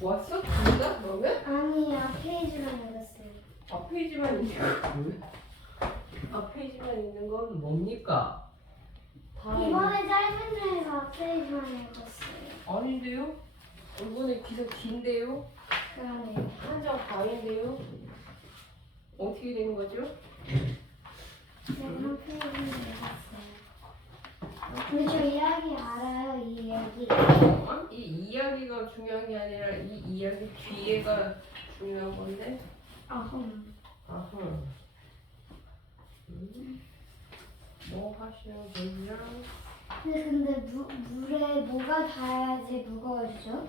왔어? 진짜? 그러면? 아니, 앞페이지만 읽었어요. 앞페이지만 있는 앞페이지만 있는 건 뭡니까? 다 이번에 짧은 중에서 앞페이지만 읽었어요. 아닌데요? 이번에 기사 긴데요? 그러네요. 한 장 반인데요? 어떻게 된 거죠? 한 페이지만 읽었어요. 근데 저 이야기 알아요, 이 이야기. 이 이야기가 중요한 게 아니라 이 이야기 뒤에가 중요한 건데. 아흠. 아흠. 뭐 하시는 분이야? 근데 물에 뭐가 닿아야지 무거워지죠?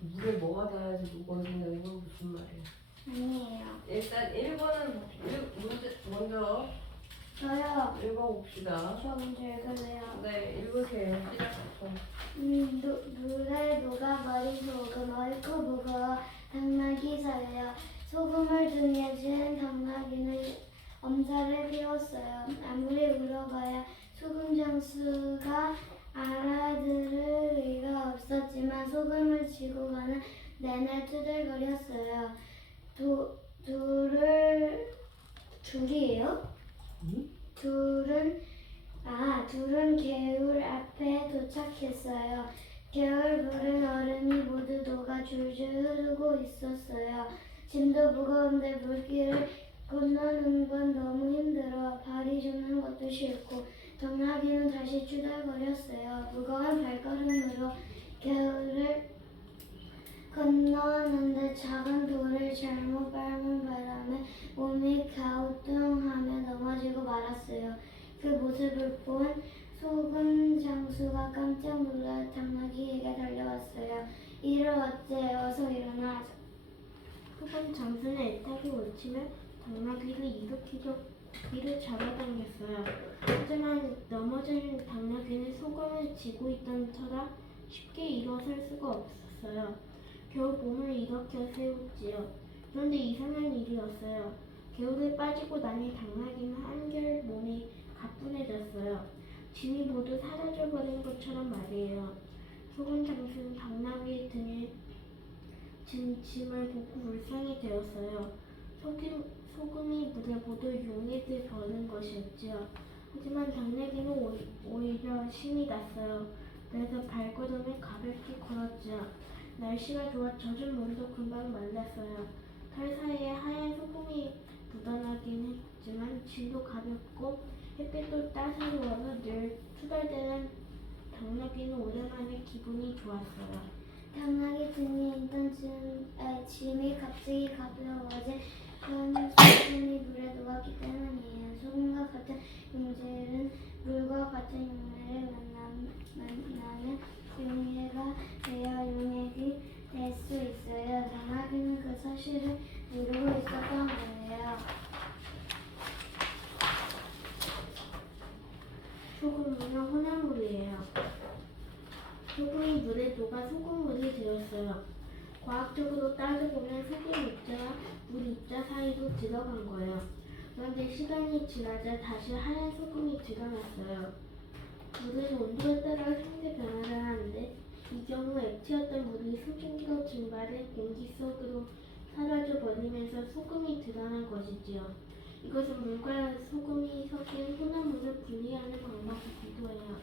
물에 뭐가 닿아야지 무거워진다는 건 무슨 말이야? 아니에요. 일단 1번은 먼저 저요. 읽어봅시다. 저 먼저 읽을래요. 네, 읽으세요. 시작부터. 물에 녹아버린 소금 얼고 무거워 당나귀 사여 소금을 등에진 당나귀는 엄살을 피웠어요. 아무리 울어봐야 소금 장수가 알아들을 리가 없었지만 소금을 지고 가는 내내 투덜거렸어요. 둘이에요? 둘은 개울 앞에 도착했어요. 개울 물은 얼음이 모두 녹아 줄줄 흐르고 있었어요. 짐도 무거운데 물길을 건너는 건 너무 힘들어 발이 주는 것도 싫고 당나귀는 다시 투덜거렸어요. 무거운 발걸음으로 개울을 건너는데 작은 돌을 잘못 밟은 바람에 몸이 갸우뚱하며 넘어지고 말았어요. 그 모습을 본 소금 장수가 깜짝 놀라 당나귀에게 달려왔어요. 이를 어째 어서 일어나. 소금 장수는 애타게 외치며 당나귀를 일으키려 이를 잡아당겼어요. 하지만 넘어진 당나귀는 소금을 지고 있던 터라 쉽게 일어설 수가 없었어요. 겨우 몸을 일으켜 세웠지요. 그런데 이상한 일이었어요. 개울에 빠지고 나니 당나귀는 한결 몸이 가뿐해졌어요. 짐이 모두 사라져버린 것처럼 말이에요. 소금 장수는 당나귀 등에 진 짐을 보고 불쌍히 되었어요. 소금이 물에 모두 용액을 버는 것이었지요. 하지만 당나귀는 오히려 신이 났어요. 그래서 발걸음을 가볍게 걸었지요. 날씨가 좋아 젖은 물도 금방 말랐어요. 털 사이에 하얀 소금이 묻어나긴 했지만 질도 가볍고 햇빛도 따사로워서 늘 투덜대는 당나귀는 오랜만에 기분이 좋았어요. 당나귀 등에 있던 짐이 갑자기 가벼워진 건 소금이 물에 녹았기 때문이에요. 소금과 같은 용질은 물과 같은 용매를 만나면 용해가 되어 용액이 될 수 있어요. 당나귀는 그 사실을 모르고 있었던 거예요. 소금물은 혼합물이에요. 소금이 물에 녹아 소금물이 되었어요. 과학적으로 따져보면 소금 입자와 물 입자 사이로 들어간 거예요. 그런데 시간이 지나자 다시 하얀 소금이 드러났어요. 물은 온도에 따라 상대 변화를 하는데 이 경우 액체였던 물이 수증기로 증발해 공기 속으로 사라져 버리면서 소금이 드러난 것이지요. 이것은 물과 소금이 섞인 혼합물을 분리하는 방법이기도 해요.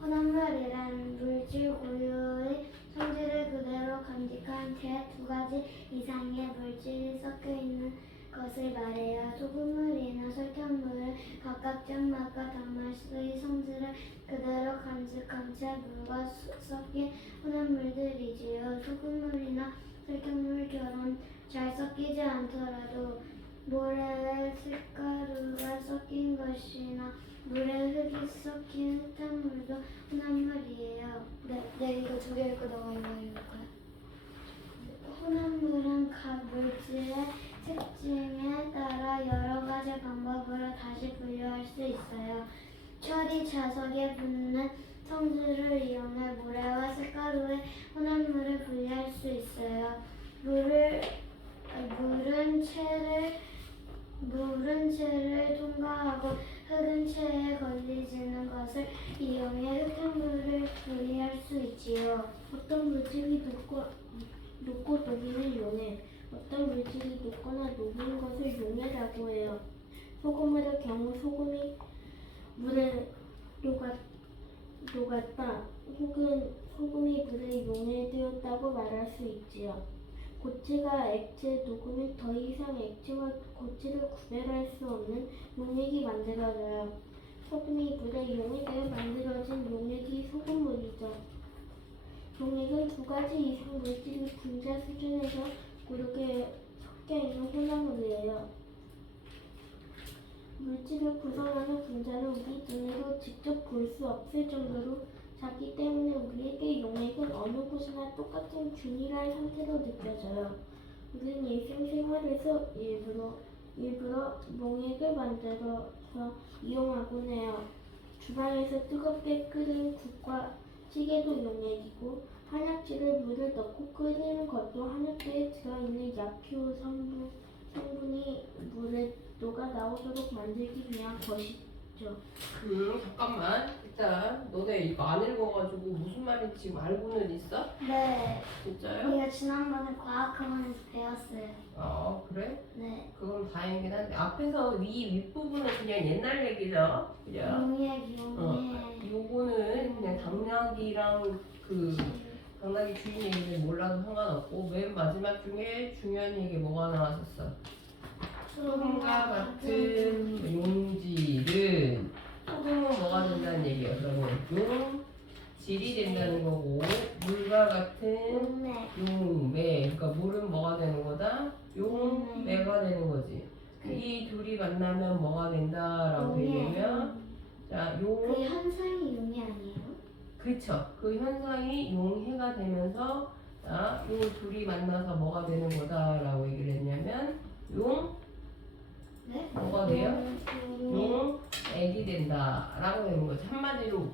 혼합물이란 물질 고유의 성질을 그대로 간직한 채 두 가지 이상의 물질이 섞여 있는 것을 말해요. 소금물이나 설탕물은 각각 짠맛과 단맛의 성질을 그대로 간직한 채 물과 섞인 혼합물들이지요. 소금물이나 설탕물처럼 잘 섞이지 않더라도 모래에 쇳가루가 섞인 것이나 물에 흙이 섞인 흙탕물도 혼합물이에요. 네, 이거 두 개 읽고 너가 이거 읽을까요? 혼합물은 각 물질의 특징에 따라 여러 가지 방법으로 다시 분류할 수 있어요. 철이 자석에 붙는 성질을 이용해 모래와 쇳가루의 혼합물을 분리할 수 있어요. 물은 체를 통과하고 흙은 체에 걸리지는 것을 이용해 흙탕물을 분리할 수 있지요. 어떤 어떤 물질이 녹고 녹이는 용해, 어떤 물질이 녹거나 녹는 것을 용해라고 해요. 소금물의 경우 소금이 물에 녹았다 혹은 소금이 물에 용해되었다고 말할 수 있지요. 고체가 액체 녹으면 더 이상 액체와 고체를 구별할 수 없는 용액이 만들어져요. 소금이 물에 용해되어 만들어진 용액이 소금물이죠. 용액은 두 가지 이상 물질이 분자 수준에서 고르게 섞여 있는 혼합물이에요. 물질을 구성하는 분자는 우리 눈으로 직접 볼 수 없을 정도로 작기 때문에 우리에게 용액은 어느 곳이나 똑같은 균일한 상태로 느껴져요. 우리는 일상생활에서 일부러 용액을 만들어서 이용하곤 해요. 주방에서 뜨겁게 끓인 국과 찌개도 용액이고, 한약재를 물을 넣고 끓이는 것도 한약재에 들어있는 약효 성분이 물에 녹아 나오도록 만들기 위한 것이죠. 잠깐만. 일단 너네 이거 안 읽어가지고 무슨 말인지 지금 알고는 있어? 네. 진짜요? 우리가 지난번에 과학학원에서 배웠어요. 그래? 네. 그건 다행이긴 한데 앞에서 윗부분은 그냥 옛날 얘기죠? 그죠? 용액. 요거는 그냥 당나귀랑 당나귀 주인 얘기는 몰라도 상관없고, 맨 마지막 중에 중요한 얘기 뭐가 나왔었어? 소금과 같은 용질은, 소금은 뭐가 된다는 얘기예요. 그러면 용질이 된다는 거고, 물과 같은 용매, 그러니까 물은 뭐가 되는 거다? 용매가 되는 거지. 이 둘이 만나면 뭐가 된다라고 얘기하면, 자, 그 현상이 용이 아니에요? 그쵸. 그 현상이 용해가 되면서, 자, 요 둘이 만나서 뭐가 되는 거다라고 얘기를 했냐면, 네? 뭐가 돼요? 용액이 된다라고 되는 거죠. 한마디로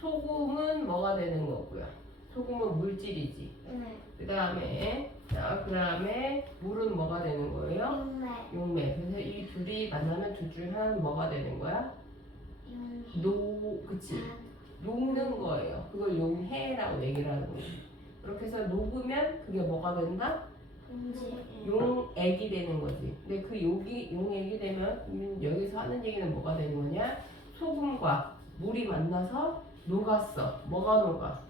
소금은 뭐가 되는 거고요. 소금은 물질이지. 네. 그 다음에 물은 뭐가 되는 거예요? 용매. 그래서 이 둘이 만나면 둘 중 하나는 뭐가 되는 거야? 그치. 녹는 거예요. 그걸 용해라고 얘기를 하는 거예요. 그렇게 해서 녹으면 그게 뭐가 된다? 용액이 되는 거지. 근데 그 용액이 되면 여기서 하는 얘기는 뭐가 되는 거냐? 소금과 물이 만나서 녹았어. 뭐가 녹아?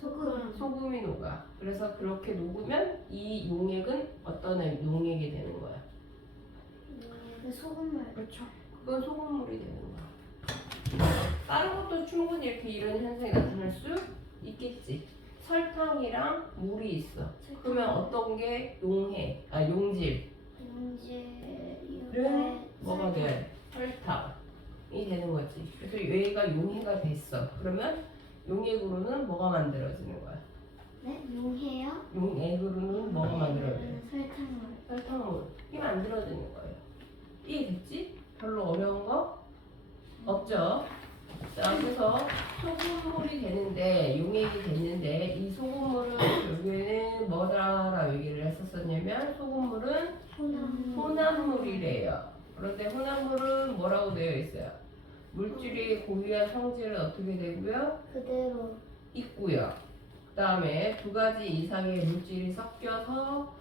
소금이 녹아. 그래서 그렇게 녹으면 이 용액은 어떤 용액이 되는 거야? 소금물. 그렇죠. 그건 소금물이 되는 거야. 다른 것도 충분히 이렇게 이런 현상이 나타날 수 있겠지. 설탕이랑 물이 있어. 그러면 어떤 게 용질은 뭐가 돼? 설탕이 되는 거지. 그래서 얘가 용해가 됐어. 그러면 용액으로는 뭐가 만들어지는 거야? 네? 용해요? 용액으로는 뭐가 만들어져요? 설탕물이 만들어지는 거예요. 이해됐지? 별로 어려운 거 없죠? 자, 그래서 소금물이 되는데, 용액이 됐는데, 이 소금물은 결국에는 뭐다라고 얘기를 했었냐면, 소금물은 혼합물이래요. 그런데 혼합물은 뭐라고 되어 있어요? 물질이 고유한 성질은 어떻게 되고요? 그대로 있고요. 그 다음에 두 가지 이상의 물질이 섞여서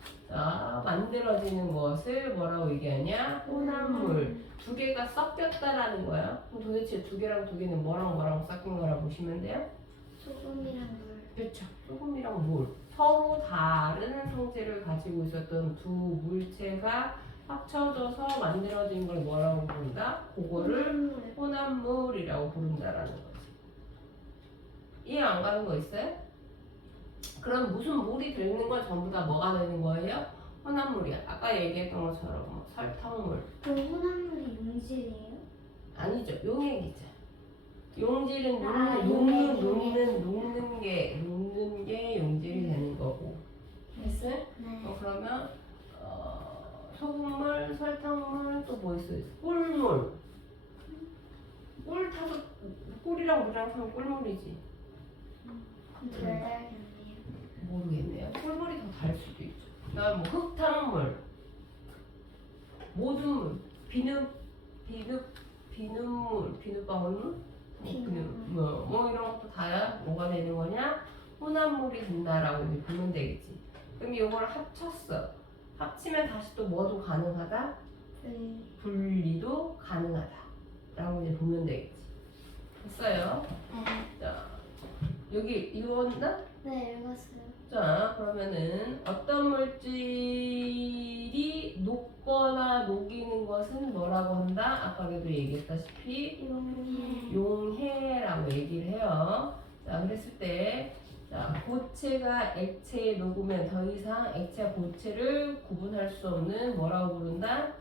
만들어지는 것을 뭐라고 얘기하냐? 혼합물. 두 개가 섞였다라는 거야. 그럼 도대체 두 개랑 두 개는 뭐랑 섞인 거라고 보시면 돼요? 소금이랑 물. 그렇죠. 소금이랑 물. 서로 다른 성질을 가지고 있었던 두 물체가 합쳐져서 만들어진 걸 뭐라고 부른다? 그거를 혼합물이라고 부른다라는 거지. 이해 안 가는 거 있어요? 그럼 무슨 물이 들어있는 건 전부 다 뭐가 되는 거예요? 혼합물이야. 아까 얘기했던 것처럼 설탕물. 그럼 혼합물이 용질이에요? 아니죠. 용액이죠. 용질은 녹는 게 용질이 되는 거고. 됐어요? 네. 그러면 소금물, 설탕물, 또 뭐 있어요? 꿀물. 꿀 타서 꿀이랑 물이랑 타면 꿀물이지. 그럼 덜 달겠네요. 모르겠네요. 꿀물이 더 달 수도 있죠. 그다음 뭐 흙탕물, 모든 물, 비눗방울물, 뭐 이런 것도 다야 뭐가 되는 거냐? 혼합물이 된다라고 이제 보면 되겠지. 그럼 이거를 합쳤어. 합치면 다시 또 뭐도 가능하다? 분리도 가능하다라고 이제 보면 되겠지. 됐어요? 네. 자, 여기 읽었나? 네, 읽었어요. 자, 그러면은 어떤 물질이 녹거나 녹이는 것은 뭐라고 한다? 아까도 얘기했다시피 용해. 용해라고 얘기를 해요. 자, 그랬을 때 자, 고체가 액체에 녹으면 더 이상 액체와 고체를 구분할 수 없는 뭐라고 부른다?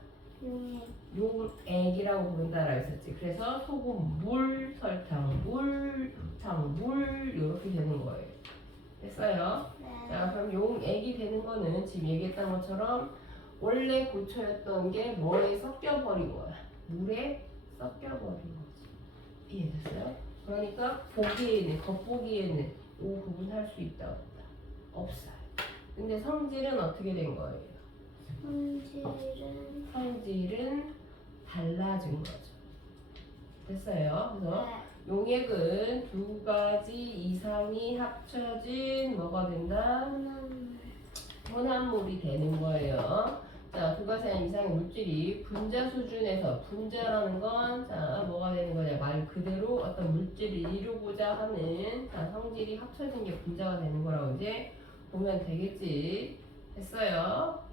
용해. 용액이라고 부른다라고 했었지. 그래서 소금, 물, 설탕, 물, 흑탕, 물 이렇게 되는 거예요. 됐어요? 네. 자, 그럼 용액이 되는 거는 지금 얘기했던 것처럼 원래 고체였던 게 뭐에 섞여버린 거야. 물에 섞여버린 거지. 이해됐어요? 그러니까 보기에는, 겉보기에는 요 구분할 수 있다 없다? 없어요. 근데 성질은 어떻게 된 거예요? 성질은 달라진 거죠. 됐어요? 그래서 네. 용액은 두 가지 이상이 합쳐진 뭐가 된다? 혼합물. 혼합물이 되는 거예요. 자, 두 가지 이상의 물질이 분자 수준에서 분자라는 건 자, 뭐가 되는 거냐? 말 그대로 어떤 물질을 이루고자 하는 자, 성질이 합쳐진 게 분자가 되는 거라고 이제 보면 되겠지. 됐어요?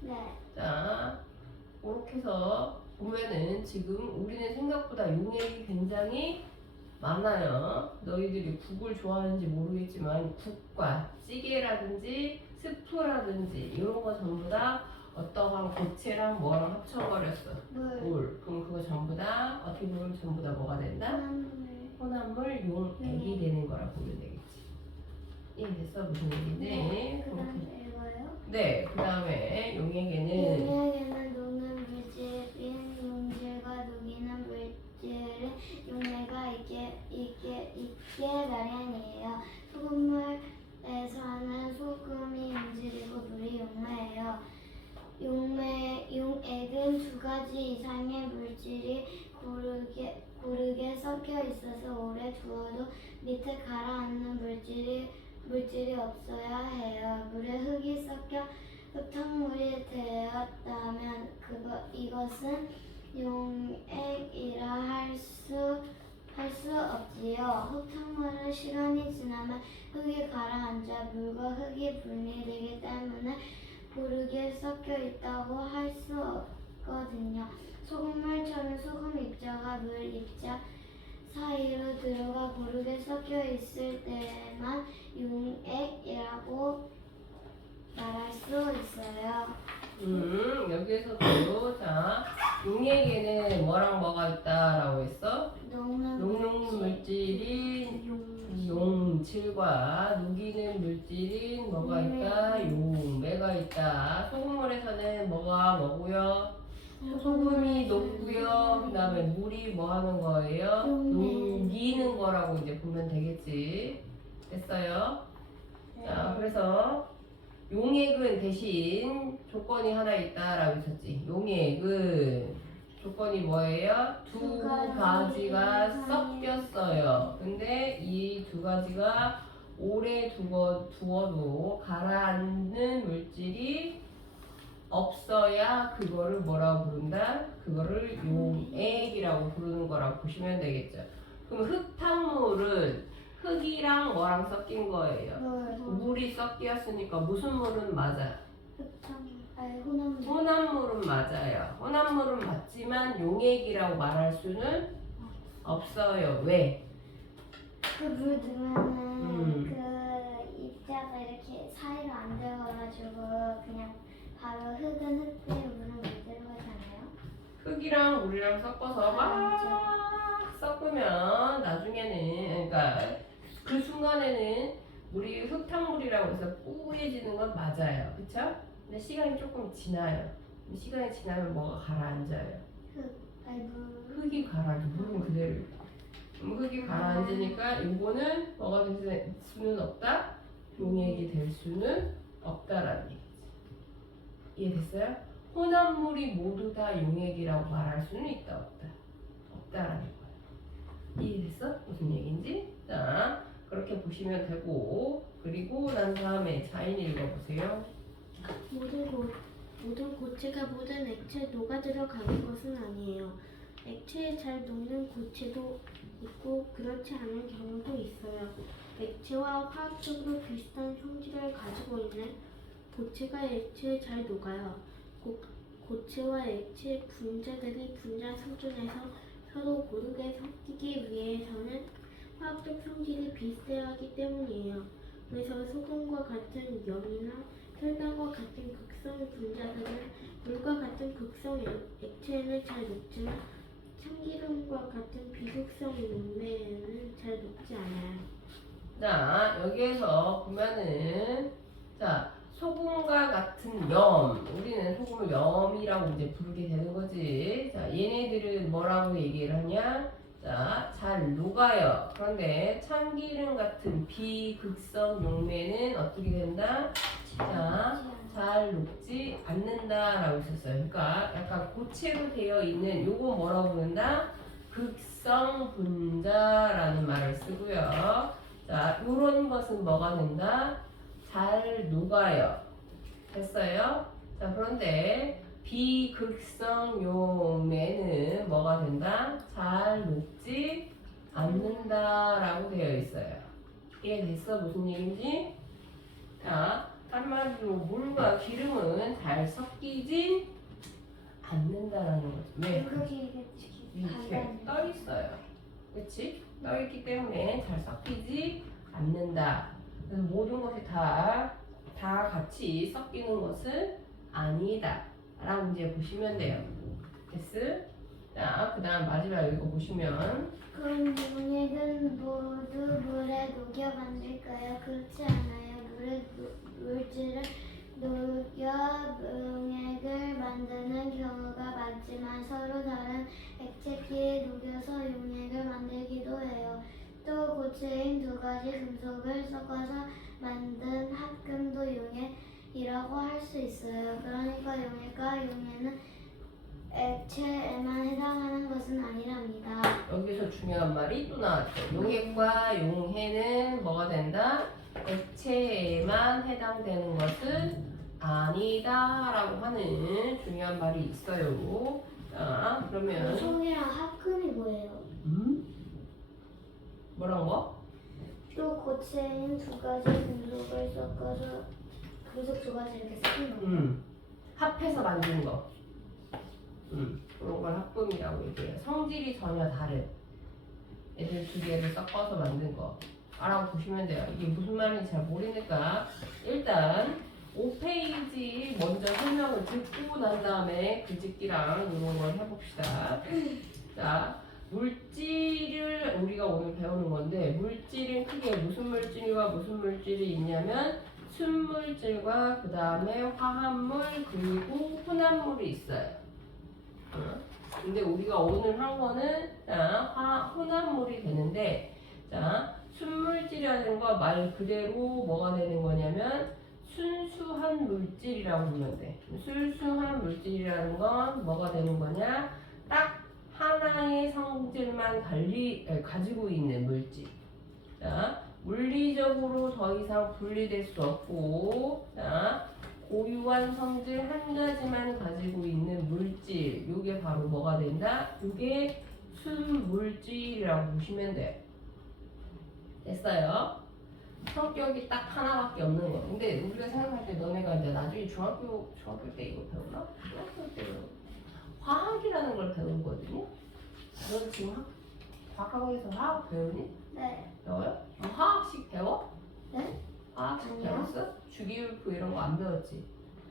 네. 자, 그렇게 해서 보면은 지금 우리는 생각보다 용액이 굉장히 많아요. 너희들이 국을 좋아하는지 모르겠지만 국과 찌개라든지 스프라든지 이런 거 전부 다 어떠한 고체랑 뭐랑 합쳐버렸어. 물. 물. 그럼 그거 전부 다 어떻게 보면 전부 다 뭐가 된다? 혼합물. 혼합물 용액이 되는 거라 보면 되겠지. 이해됐어? 무슨 얘기인지? 네. 그렇게. 그다음 읽어요. 네, 그 다음에 용액에는 용액에는 녹는 물질인 용질과 녹이는 물질의 용매가 있게 마련이에요. 소금물에서는 소금이 용질이고 물이 용매예요. 용액은 두 가지 이상의 물질이 고르게 섞여 있어서 오래 두어도 밑에 가라앉는 물질이 없어야 해요. 물에 흙이 섞여 흙탕물이 되었다면 이것은 용액이라 할 수 없지요. 흙탕물은 시간이 지나면 흙이 가라앉아 물과 흙이 분리되기 때문에 고르게 섞여 있다고 할 수 없거든요. 소금물처럼 소금 입자가 물 입자 사이로 들어가 고르게 섞여 있을 때만 용액이라고 말할 수 있어요. 여기에서도 자 용액에는 뭐랑 뭐가 있다라고 했어? 녹는 녹는 물질인 용질과 녹이는 물질인 뭐가 있다? 용매가 있다. 소금물에서는 뭐가 뭐고요? 소금이 녹고요. 그 다음에 물이 뭐 하는 거예요? 녹이는 거라고 이제 보면 되겠지. 됐어요? 자, 그래서 용액은 대신 조건이 하나 있다라고 했었지. 용액은 조건이 뭐예요? 두 가지가 섞였어요. 근데 이 두 가지가 오래 두어도 가라앉는 물질이 없어야 그거를 뭐라고 부른다? 그거를 용액이라고 부르는 거라고 보시면 되겠죠. 그럼 흙탕물은 흙이랑 뭐랑 섞인 거예요? 물이 섞였으니까 무슨 물은 맞아? 혼합물. 혼합물은 맞아요. 혼합물은 맞지만 용액이라고 말할 수는 없어요. 왜? 그 물 넣으면은 그 입자가 이렇게 사이로 안 들어가가지고 그냥 바로 흙은 흙대로 물은 물대로 하잖아요. 흙이랑 물이랑 섞어서 막 섞으면 나중에는 그러니까 그 순간에는 물이 흙탕물이라고 해서 뿌얘지는 건 맞아요. 그쵸? 근데 시간이 조금 지나요. 시간이 지나면 뭐가 가라앉아요. 흙이 가라앉아. 물은 그대로 있고. 흙이 가라앉으니까 이거는 뭐가 될 수는 없다? 용액이 될 수는 없다라는 얘기지. 이해됐어요? 혼합물이 모두 다 용액이라고 말할 수는 있다 없다? 없다라는 거예요. 이해됐어? 무슨 얘기인지? 자, 그렇게 보시면 되고, 그리고 난 다음에 자인 읽어보세요. 모든 고체가 모든 액체에 녹아 들어가는 것은 아니에요. 액체에 잘 녹는 고체도 있고 그렇지 않은 경우도 있어요. 액체와 화학적으로 비슷한 성질을 가지고 있는 고체가 액체에 잘 녹아요. 고체와 액체 분자들이 분자 수준에서 서로 고르게 섞이기 위해서는 화학적 성질이 비슷해야 하기 때문이에요. 그래서 소금과 같은 염이나 혈당과 같은 극성 분자들은 물과 같은 극성 액체에는 잘 녹지만 참기름과 같은 비극성 용매에는 잘 녹지 않아요. 자, 여기에서 보면은, 자, 소금과 같은 염. 우리는 소금을 염이라고 이제 부르게 되는 거지. 자, 얘네들은 뭐라고 얘기를 하냐? 자, 잘 녹아요. 그런데 참기름 같은 비극성 용매는 어떻게 된다? 자, 잘 녹지 않는다라고 있었어요. 그러니까 약간 고체로 되어 있는 요거 뭐라고 부른다? 극성 분자라는 말을 쓰고요. 자, 요런 것은 뭐가 된다? 잘 녹아요. 됐어요? 자, 그런데 비극성 용매는 뭐가 된다? 잘 녹지 않는다라고 되어 있어요. 이해됐어? 무슨 얘기인지? 자, 한마디로 물과 기름은 잘 섞이지 않는다라는 거죠. 왜? 이렇게 떠 있어요. 그렇지? 떠 있기 때문에 잘 섞이지 않는다. 그래서 모든 것이 다 같이 섞이는 것은 아니다. 라고 이제 보시면 돼요. 됐어? 자, 그 다음 마지막 이거 보시면 그럼 용액은 모두 물에 녹여 만들까요? 그렇지 않아요. 물질을 녹여 용액을 만드는 경우가 많지만 서로 다른 액체끼리 녹여서 용액을 만들기도 해요. 또 고체인 두 가지 금속을 섞어서 만든 합금도 용액이라고 할 수 있어요. 그러니까 용액과 용해는 액체에만 해당하는 것은 아니랍니다. 여기서 중요한 말이 또 나왔죠. 용액과 용해는 뭐가 된다? 액체에만 해당되는 것은 아니다 라고 하는 중요한 말이 있어요. 자, 그러면 금속이랑 합금이 뭐예요? 뭐란 거? 또 고체인 두 가지 금속을 섞어서 금속 두 가지 이렇게 섞은 거. 합해서 만든 거. 그런 걸 합금이라고 얘기해요. 성질이 전혀 다른 애들 두 개를 섞어서 만든 거 알아보시면 돼요. 이게 무슨 말인지 잘 모르니까 일단 5페이지 먼저 설명을 듣고 난 다음에 글짓기랑 이런 걸 해봅시다. 자, 물질을 우리가 오늘 배우는 건데 물질은 크게 무슨 물질과 무슨 물질이 있냐면 순물질과 그 다음에 화합물 그리고 혼합물이 있어요. 근데 우리가 오늘 한 거는 자, 혼합물이 되는데 자, 순물질이라는 거 말 그대로 뭐가 되는 거냐면 순수한 물질이라고 보면 돼. 순수한 물질이라는 건 뭐가 되는 거냐? 딱 하나의 성질만 가지고 있는 물질. 자, 물리적으로 더 이상 분리될 수 없고, 자, 고유한 성질 한 가지만 가지고 있는 물질. 요게 바로 뭐가 된다? 요게 순물질이라고 보시면 돼요. 됐어요? 성격이 딱 하나밖에 없는 거. 근데 우리가 생각할 때 너네가 이제 나중에 중학교 때 이거 배우나? 중학교 때 화학이라는 걸 배우거든요. 너 지금 과학학원에서 화학 배우니? 네. 배워요? 화학식 배워? 네? 화학식 아니요. 배웠어? 주기율표 이런 거 안 배웠지?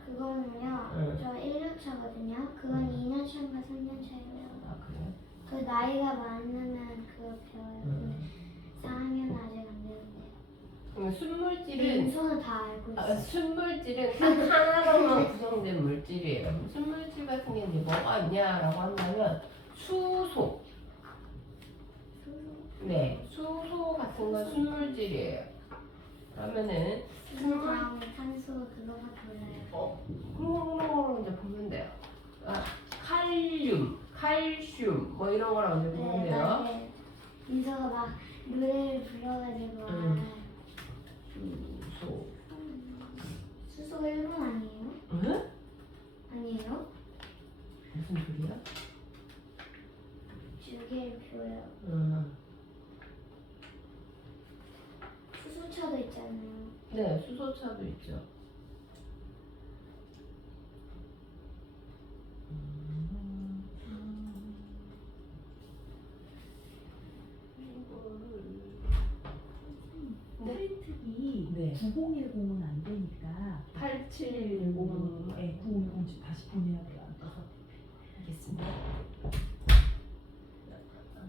그거는요. 응. 저 1년차거든요. 그건 2년차인가 3년차예요. 아 그래? 그 나이가 많으면 그거 배워요. 근데 4학년 아직 안 배웠는데요. 그럼 순물질은 민소는 다 알고 있어요. 순물질은 딱 하나로만 구성된 물질이에요. 순물질 같은 게 이제 뭐가 있냐라고 한다면 수소. 네, 수소 같은 건 순물질이에요. 그러면은 수소랑 탄소 그거밖에 몰라요. 그런 거 이제 보면 돼요. 아, 칼슘 뭐 이런 거랑 이제 보면 네, 돼요. 나중에 민서가 막 노래를 불러가지고 수소차도 있잖아요. 네, 수소차도 있죠. 프린트기 네. 9010은 안 되니까 8710 네, 9010 다시 보내야 돼요. 안 돼서. 알겠습니다.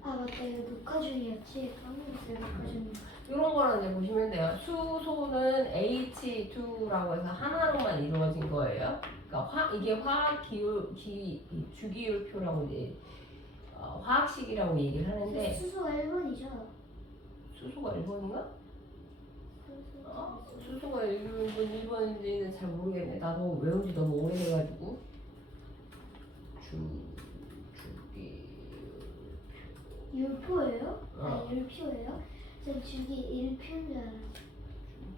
아 맞다, 이거 녹화 중이었지. 까먹었어요, 녹화 중. 이런 거는 이제 보시면 돼요. 수소는 H2라고 해서 하나로만 이루어진 거예요. 그러니까 이게 화학 주기율표라고 이제 화학식이라고 얘기를 하는데 수소가 1번이죠. 수소가 1번인가? 수소가 1번인지는 잘 모르겠네. 나도 외운 지 너무 오래돼가지고. 율표예요? 어. 아, 율표예요? 전 주기 1표인 줄 알았어요.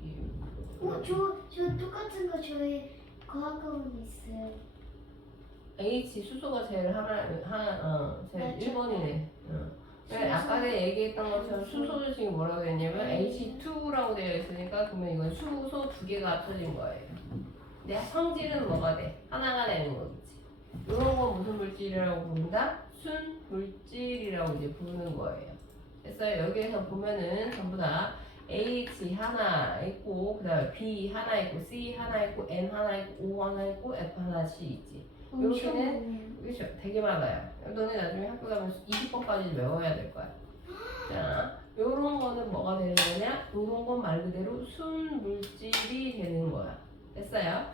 주기율표. 저 똑같은 거 저희 과학학원에 있어요. H 수소가 제일 제일 맞죠? 1번이네. 아까 내가 얘기했던 것처럼 수소 주식이 뭐라고 되어 있냐면 H2라고 되어 있으니까 그러면 이건 수소 두 개가 합쳐진 거예요. 근데 성질은 뭐가 돼? 하나가 되는 거겠지. 이런 거 무슨 물질이라고 부른다? 순 물질이라고 이제 부르는 거예요. 됐어요? 여기에서 보면은 전부 다 H 하나 있고 그다음에 B 하나 있고 C 하나 있고 N 하나 있고 O 하나 있고 F 하나씩 있지. 엄청 요렇게는 많네요. 그렇죠. 되게 많아요. 너네 나중에 학교 가면 20번까지 외워야 될 거야. 자, 요런 거는 뭐가 되는 거냐? 요런 건 말 그대로 순물질이 되는 거야. 됐어요?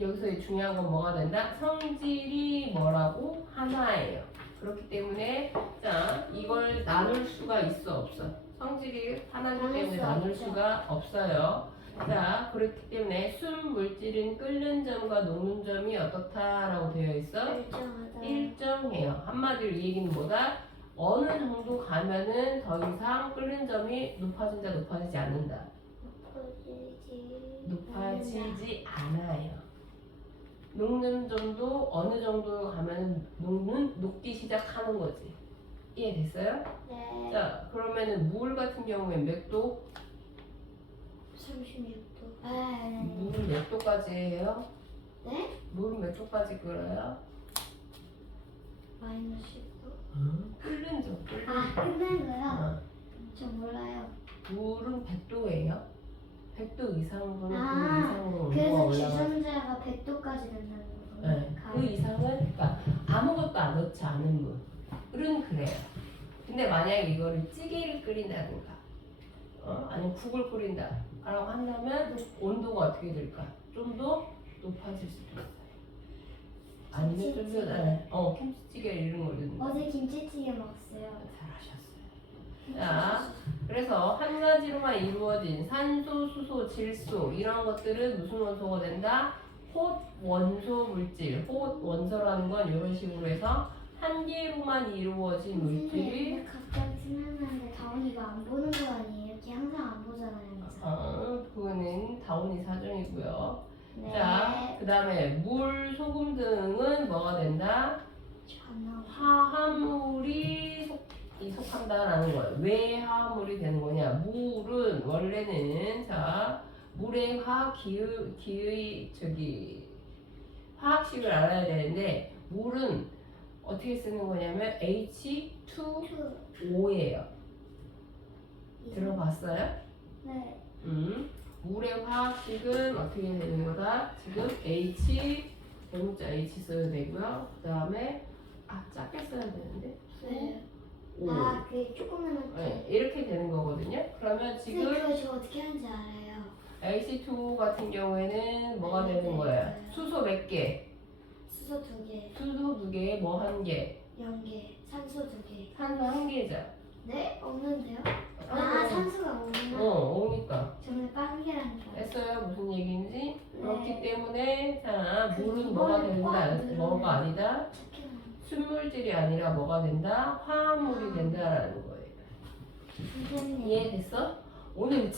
여기서 중요한 건 뭐가 된다? 성질이 뭐라고? 하나예요. 그렇기 때문에 자, 이걸 나눌 수가 있어 없어? 성질이 하나이기 때문에 나눌 수가 없어요. 자, 그렇기 때문에 순 물질은 끓는 점과 녹는 점이 어떻다라고 되어 있어? 일정하다. 일정해요. 한마디로 이 얘기는 뭐다? 어느 정도 가면은 더 이상 끓는 점이 높아진다, 높아지지 않는다. 높아지지 않아요. 녹는 점도 어느 정도 가면은 녹기 시작하는 거지. 이해됐어요? 네. 자, 그러면은 물 같은 경우엔 몇 도? 36도. 네. 물은 몇 도까지 해요? 네? 물은 몇 도까지 끓어요? 마이너스 10도. 끓는 점. 아, 끝난 거요? 어. 저 몰라요. 물은 100도예요. 100도 이상으로는 아, 그 이상으로 온도가 그래서 올라가. 주전자가 100도까지 된다는 거예요. 네, 그 이상은 그러니까 아무것도 안 넣지 않은 물은 그래요. 근데 만약에 이거를 찌개를 끓인다든가, 아니면 국을 끓인다라고 한다면 온도가 어떻게 될까? 좀 더 높아질 수도 있어요. 아니면 좀 더, 김치찌개 이런 걸 넣는 거. 어제 김치찌개 먹었어요. 잘하셨어요. 자, 그래서 한 가지로만 이루어진 산소, 수소, 질소 이런 것들은 무슨 원소가 된다? 홑 원소 물질. 홑 원소라는 건 이런 식으로 해서 한 개로만 이루어진 물질이 근데 갑자기 생각나는데 다운이가 안 보는 거 아니에요? 이렇게 항상 안 보잖아요. 그거는 다운이 사정이고요. 네. 자, 그 다음에 물, 소금 등은 뭐가 된다? 전화. 화합물이 속한다라는 거예요. 왜 화합물이 되는 거냐? 물은 원래는 물의 화학식을 알아야 되는데 물은 어떻게 쓰는 거냐면 H2O예요. 들어봤어요? 네. 물의 화학식은 어떻게 되는 거다? 지금 대문자 H 써야 되고요. 그 다음에 작게 써야 되는데 네. O. 아, 그 조그만한. 네, 이렇게 되는 거거든요. 그러면 지금 그거 저 어떻게 하는지 알아요. H2O 같은 경우에는 뭐가 되는 거예요? 수소 몇 개? 수소 2개, 수소 2개, 뭐 1개? 0개, 산소 2개. 산소 1개죠. 네? 없는데요? 아, 산소가 없나? 오니까. 저는 빵개라는 줄 알았어요. 했어요? 무슨 얘기인지? 그렇기 네. 때문에 자, 그 물은 뭐가 이번에 된다? 꽉 누르면 뭐가 아니다? 착해요. 순물질이 아니라 뭐가 된다? 화합물이 된다라는 거예요. 선생님. 이해됐어? 오늘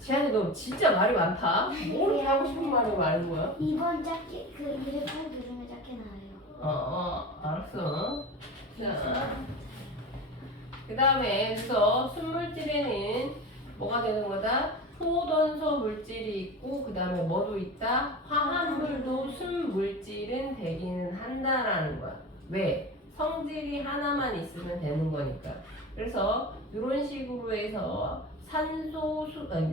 지한이 너 진짜 말이 많다. 뭘 하고 싶은 말이 많은 거야? 2번 작게, 그 이를 꾹 누르면 작게 나와요. 알았어. 자, 그 다음에 그래서 순물질에는 뭐가 되는 거다? 거다? 소던소 물질이 있고 그 다음에 뭐도 있다? 화합물도 순물질은 되기는 한다라는 거야. 왜? 성질이 하나만 있으면 되는 거니까. 그래서 이런 식으로 해서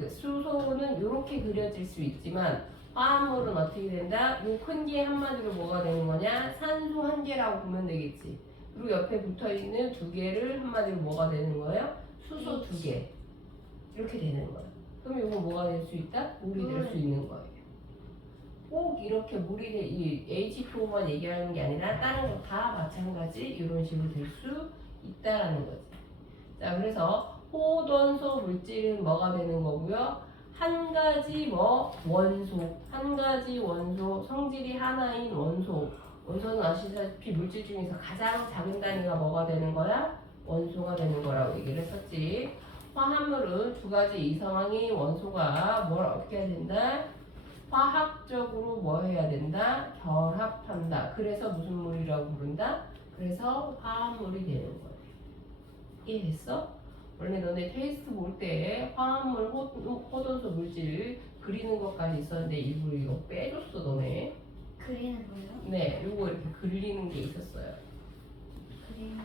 수소는 이렇게 그려질 수 있지만 화합물은 어떻게 된다? 이 큰 게 한마디로 뭐가 되는 거냐? 산소 한 개라고 보면 되겠지. 그리고 옆에 붙어 있는 두 개를 한마디로 뭐가 되는 거예요? 수소 두 개. 이렇게 되는 거야. 그럼 이거 뭐가 될 수 있다? 물이 될 수 있는 거예요. 꼭 이렇게 이 H2O만 얘기하는 게 아니라 다른 거 다 마찬가지 이런 식으로 될 수 있다라는 거지. 자, 그래서 호돈소 물질은 뭐가 되는 거고요? 한 가지 한 가지 원소, 성질이 하나인 원소. 원소는 아시다시피 물질 중에서 가장 작은 단위가 뭐가 되는 거야? 원소가 되는 거라고 얘기를 했었지. 화합물은 두 가지 이상의 원소가 어떻게 해야 된다? 화학적으로 뭐 해야 된다? 결합한다. 그래서 무슨 물이라고 부른다? 그래서 화합물이 되는 거예요. 이해했어? 원래 너네 테스트 볼 때 화합물, 호돈소 물질 그리는 것까지 있었는데 일부러 이거 빼줬어 너네. 그리는 거요? 네, 요거 이렇게 그리는 게 있었어요. 그리는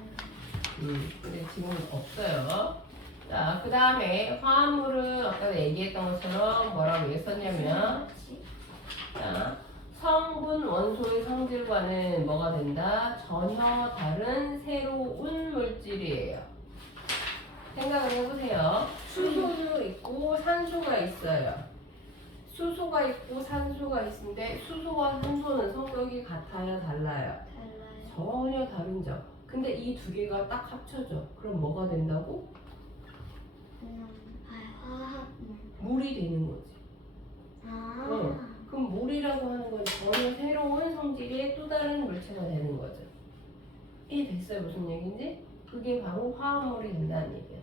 근데 지금은 없어요. 자, 그 다음에 화합물은 아까 얘기했던 것처럼 뭐라고 했었냐면, 자, 성분 원소의 성질과는 뭐가 된다? 전혀 다른 새로운 물질이에요. 생각을 해보세요. 수소도 있고 산소가 있어요. 수소가 있고 산소가 있는데 수소와 산소는 성격이 같아요, 달라요? 달라요. 전혀 다른 점. 근데 이 두 개가 딱 합쳐져. 그럼 뭐가 된다고? 화합물. 물이 되는 거지. 아. 그럼 물이라고 하는 건 전혀 새로운 성질의 또 다른 물체가 되는 거죠. 이해됐어요? 무슨 얘기인지? 그게 바로 화합물이 된다는 얘기예요.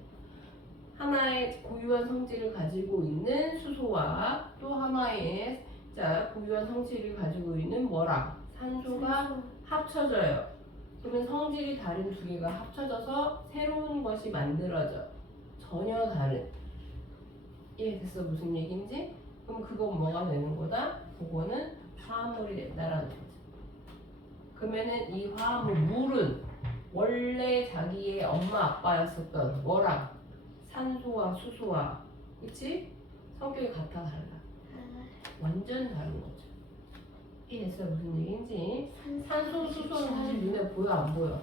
하나의 고유한 성질을 가지고 있는 수소와 또 하나의 고유한 성질을 가지고 있는 뭐랑? 산소가 합쳐져요. 그러면 성질이 다른 두 개가 합쳐져서 새로운 것이 만들어져. 전혀 다른. 이해됐어? 무슨 얘기인지? 그럼 그건 뭐가 되는 거다? 그거는 화합물이 된다라는 거죠. 그러면은 이 화합물, 물은 원래 자기의 엄마 아빠였었던 뭐랑? 산소와 수소와, 그치? 성격이 같아 달라? 완전 다른 거죠. 이해됐어? 무슨 얘기인지? 산소, 수소는 사실 눈에 보여 안 보여?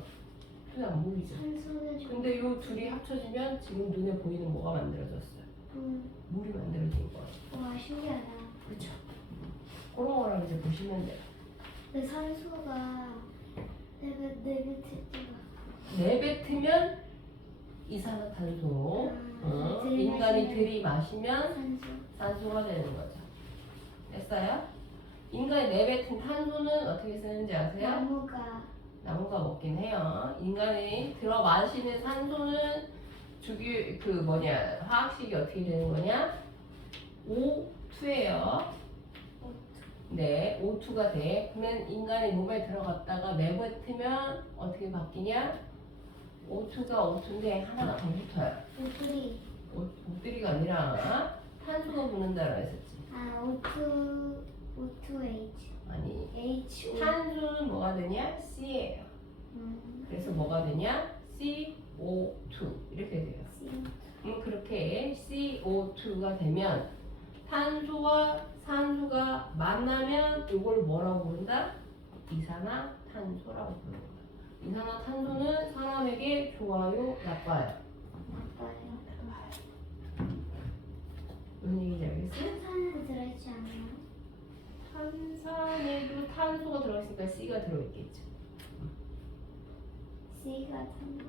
눈에 안 보이죠? 산소는 좀. 근데 요 둘이 합쳐지면 지금 눈에 보이는 뭐가 만들어졌어요? 물이 만들어진 거예요. 와, 신기하다. 그렇죠? 그런 거랑 이제 보시면 돼요. 근데 산소가 내뱉을 때가. 내뱉으면 이산화탄소, 인간이 들이마시면 산소. 산소가 되는 거죠. 됐어요? 인간이 내뱉은 탄소는 어떻게 쓰는지 아세요? 나무가 먹긴 해요. 인간이 들어 마시는 산소는 화학식이 어떻게 되는 거냐? O2예요. 네, O2가 돼. 그러면 인간이 몸에 들어갔다가 내뱉으면 어떻게 바뀌냐? O2가 O2인데 하나가 더 붙어요. 오뚜리. O3가 아니라 탄소가 붙는다고 했었지. O2H. 아니, H. 탄소는 뭐가 되냐? C예요. 그래서 뭐가 되냐? CO2 이렇게 돼요. 그렇게 CO2가 되면 탄소와 산소가 만나면 이걸 뭐라고 부른다? 이산화탄소라고 부르는 거야. 이산화탄소는 사람에게 좋아요, 나빠요? 나빠요. 무슨 얘기인지 알겠어? 탄산은 들어있지 않아요? 탄산에도 탄소가 들어있으니까 C가 들어있겠죠. C가 탄소.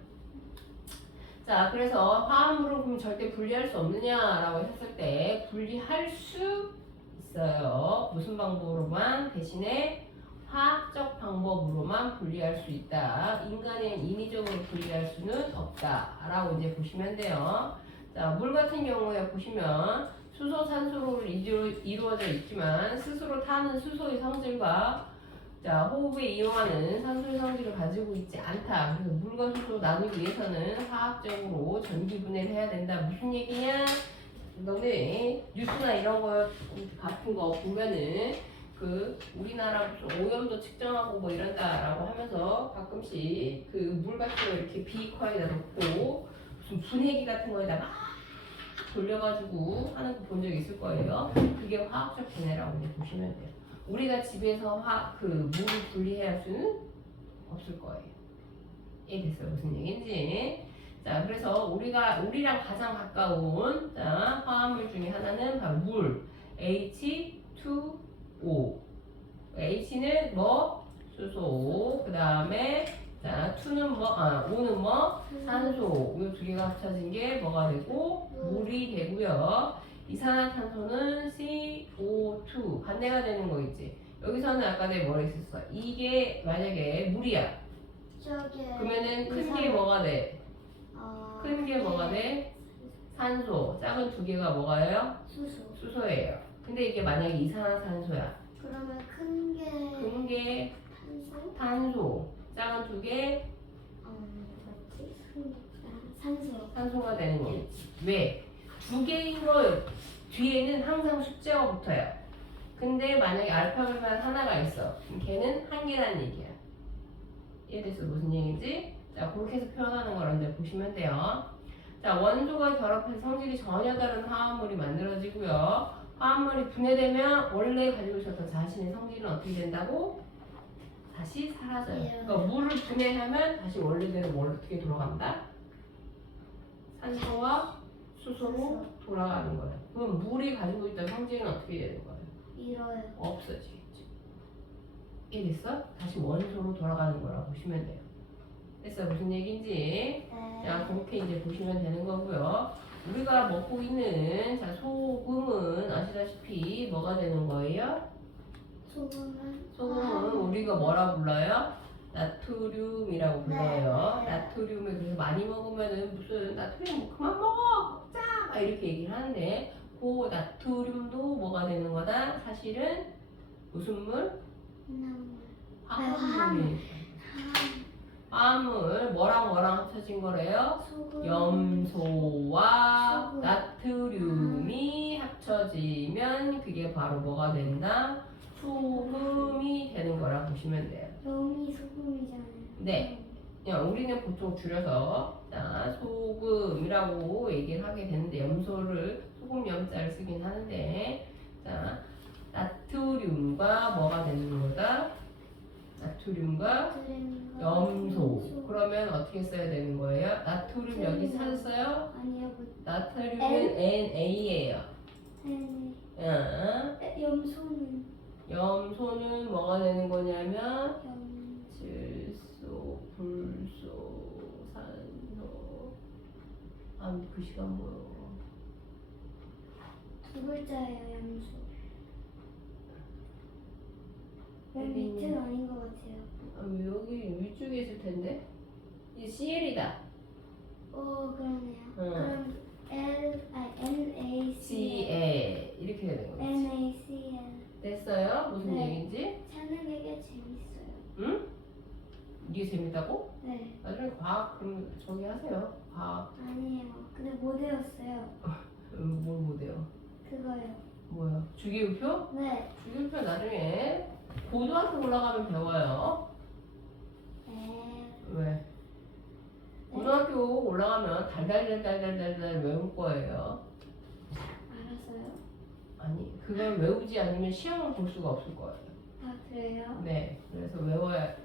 자, 그래서 화합물은 그럼 절대 분리할 수 없느냐라고 했을 때 분리할 수 있어요. 무슨 방법으로만? 대신에 화학적 방법으로만 분리할 수 있다. 인간의 인위적으로 분리할 수는 없다라고 이제 보시면 돼요. 자, 물 같은 경우에 보시면 수소, 산소로 이루어져 있지만 스스로 타는 수소의 성질과 호흡에 이용하는 산소의 성질을 가지고 있지 않다. 그래서 물과 수소 나누기 위해서는 화학적으로 전기 분해를 해야 된다. 무슨 얘기냐? 너네 뉴스나 이런 거 같은 거 보면은 그 우리나라 무슨 오염도 측정하고 뭐 이런다라고 하면서 가끔씩 그 물 같은 거 이렇게 비커에다 놓고 무슨 분해기 같은 거에다 막 돌려가지고 하는 거 본 적 있을 거예요. 그게 화학적 분해라고 이제 보시면 돼요. 우리가 집에서 그 물을 분리할 수는 없을 거예요. 이해됐어요? 무슨 얘기인지. 자, 그래서 우리랑 가장 가까운 자, 화합물 중에 하나는 바로 물 H2O. H는 뭐? 수소. 그 다음에 자, 2는 뭐? O는 뭐? 산소. 이 두 개가 합쳐진 게 뭐가 되고? 물이 되고요. 이산화탄소는 CO2. 반대가 되는 거 있지. 여기서는 아까 내가 뭐라 했었어? 이게 만약에 물이야. 저게 그러면은 큰 게 뭐가 돼? 큰 게 뭐가 돼? 산소. 작은 두 개가 뭐가요? 수소. 수소예요. 근데 이게 만약에 이산화탄소야. 그러면 큰 게 큰 게 탄소? 탄소. 작은 두 개 뭐지? 산소. 산소가 되는 거겠지. 왜? 두 개인 거 뒤에는 항상 숫자가 붙어요. 근데 만약에 알파벳만 하나가 있어. 그럼 걔는 한 개란 얘기야. 이해됐어? 무슨 얘기인지? 자, 그렇게 해서 표현하는 걸 이제 보시면 돼요. 자, 원소가 결합해서 성질이 전혀 다른 화합물이 만들어지고요. 화합물이 분해되면 원래 가지고 있었던 자신의 성질은 어떻게 된다고? 다시 사라져요. 그러니까 물을 분해하면 다시 원래대로 어떻게 돌아간다? 산소와 수소로 돌아가는 거예요. 그럼 물이 가지고 있던 성질은 어떻게 되는 거예요? 이뤄요. 없어지겠죠. 이해됐어? 다시 원소로 돌아가는 거라고 보시면 돼요. 됐어? 무슨 얘기인지? 네. 자, 그렇게 이제 보시면 되는 거고요. 우리가 먹고 있는 자, 소금은 아시다시피 뭐가 되는 거예요? 소금은 우리가 뭐라 불러요? 나트륨이라고 불러요. 네. 나트륨을 그래서 많이 먹으면은 무슨 나트륨 뭐 그만 먹어 먹자 막 이렇게 얘기를 하는데 그 나트륨도 뭐가 되는 거다? 사실은 무슨 물? 화합물이. 화합물 뭐랑 합쳐진 거래요? 소금. 염소와 소금. 나트륨이 합쳐지면 그게 바로 뭐가 된다? 소금이 되는 거라 보시면 돼요. 염이 소금이잖아요. 네. 그냥 우리는 보통 줄여서 자, 소금이라고 얘기를 하게 되는데 염소를 소금 염자를 쓰긴 하는데 자, 나트륨과 뭐가 되는 거다? 나트륨과 염소. 그러면 어떻게 써야 되는 거예요? 나트륨 여기 찾았어요? 아니요. 나트륨은 N? Na예요. 염소는 염소는 뭐가 되는 거냐면 염. 질소, 불소, 산소. 그 시간 뭐요? 두 글자예요. 염소. 맨 여기 밑은 아닌 것 같아요. 여기 위쪽에 있을 텐데. 이게 CL이다. 그러네요. 응. 그럼 NaCl. CL 이렇게 되는 거지. NaCl. 됐어요? 무슨 네. 얘기인지? 찾는 게 재밌어요. 응? 이게 재밌다고? 네. 나중에 과학 그럼 저기 하세요. 과학 아니에요. 근데 못 외웠어요. 뭘 못해요? 그거요. 뭐야? 주기율표? 네. 주기율표 나중에 고등학교 올라가면 배워요. 네. 왜? 고등학교 올라가면 달달달달달달 외울 거예요. 알았어요. 아니, 그걸 외우지 않으면 시험을 볼 수가 없을 거예요. 아 그래요? 네, 그래서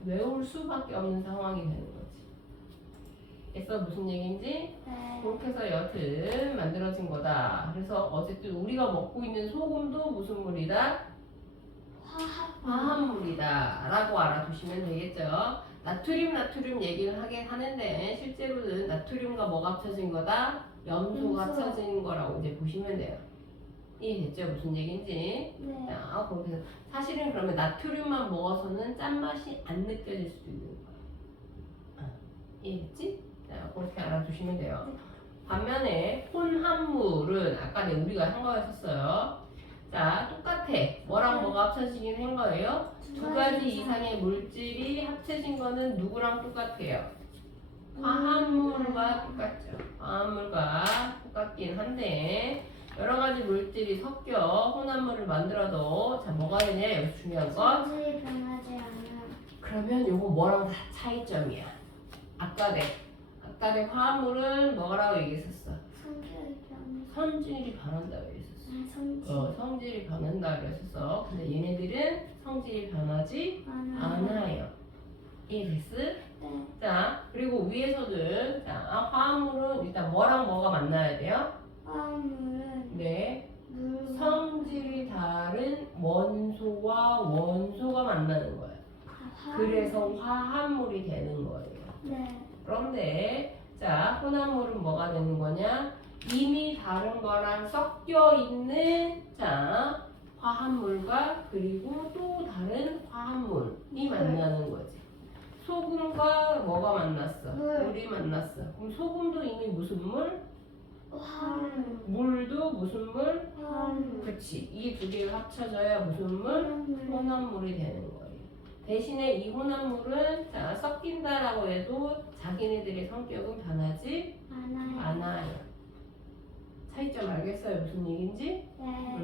외울 수밖에 없는 상황이 되는 거지. 그래서 무슨 얘기인지 네. 그렇게 해서 여튼 만들어진 거다. 그래서 어쨌든 우리가 먹고 있는 소금도 무슨 물이다? 화합물이다 라고 알아두시면 되겠죠. 나트륨 얘기를 하긴 하는데 실제로는 나트륨과 뭐가 합쳐진 거다? 염소가 염소. 합쳐진 거라고 이제 보시면 돼요. 이해됐죠? 무슨 얘기인지. 네. 자, 그렇게 해서 사실은 그러면 나트륨만 먹어서는 짠맛이 안 느껴질 수도 있는 거예요. 이해했지? 자, 그렇게 알아두시면 돼요. 반면에 혼합물은 아까 우리가 한 거였었어요. 자, 똑같아. 뭐랑 뭐가 합쳐지긴 한 거예요? 두 가지 이상의 물질이 합쳐진 거는 누구랑 똑같아요? 화합물과 똑같죠. 화합물과 똑같긴 한데 여러 가지 물질이 섞여 혼합물을 만들어도 자 뭐가 되냐 여기서 중요한 건 성질이 변하지 않아요. 그러면 요거 뭐랑 다 차이점이야. 아까 내 화합물은 뭐라고 얘기했었어? 성질이 변해. 성질이 변한다고 얘기했었어. 성질. 성질이 변한다고 그랬었어. 근데 얘네들은 성질이 변하지 않아요. 이해됐어? 네. 자 그리고 위에서는 자 화합물은 일단 뭐랑 뭐가 만나야 돼요? 화합물은 네. 물. 성질이 다른 원소와 원소가 만나는 거예요. 그래서 화합물이 되는 거예요. 네. 그런데 자 혼합물은 뭐가 되는 거냐? 이미 다른 거랑 섞여 있는 자 화합물과 그리고 또 다른 화합물이 만나는 거지. 소금과 뭐가 만났어? 물이 만났어. 그럼 소금도 이미 무슨 물? 화합물. 물도 무슨 물? 화합물. 그치. 이 두 개가 합쳐져야 무슨 물? 화합물. 혼합물이 되는 거예요. 대신에 이 혼합물은 자, 섞인다라고 해도 자기네들의 성격은 변하지 않아요. 않아요. 차이점 알겠어요? 무슨 얘기인지? 네.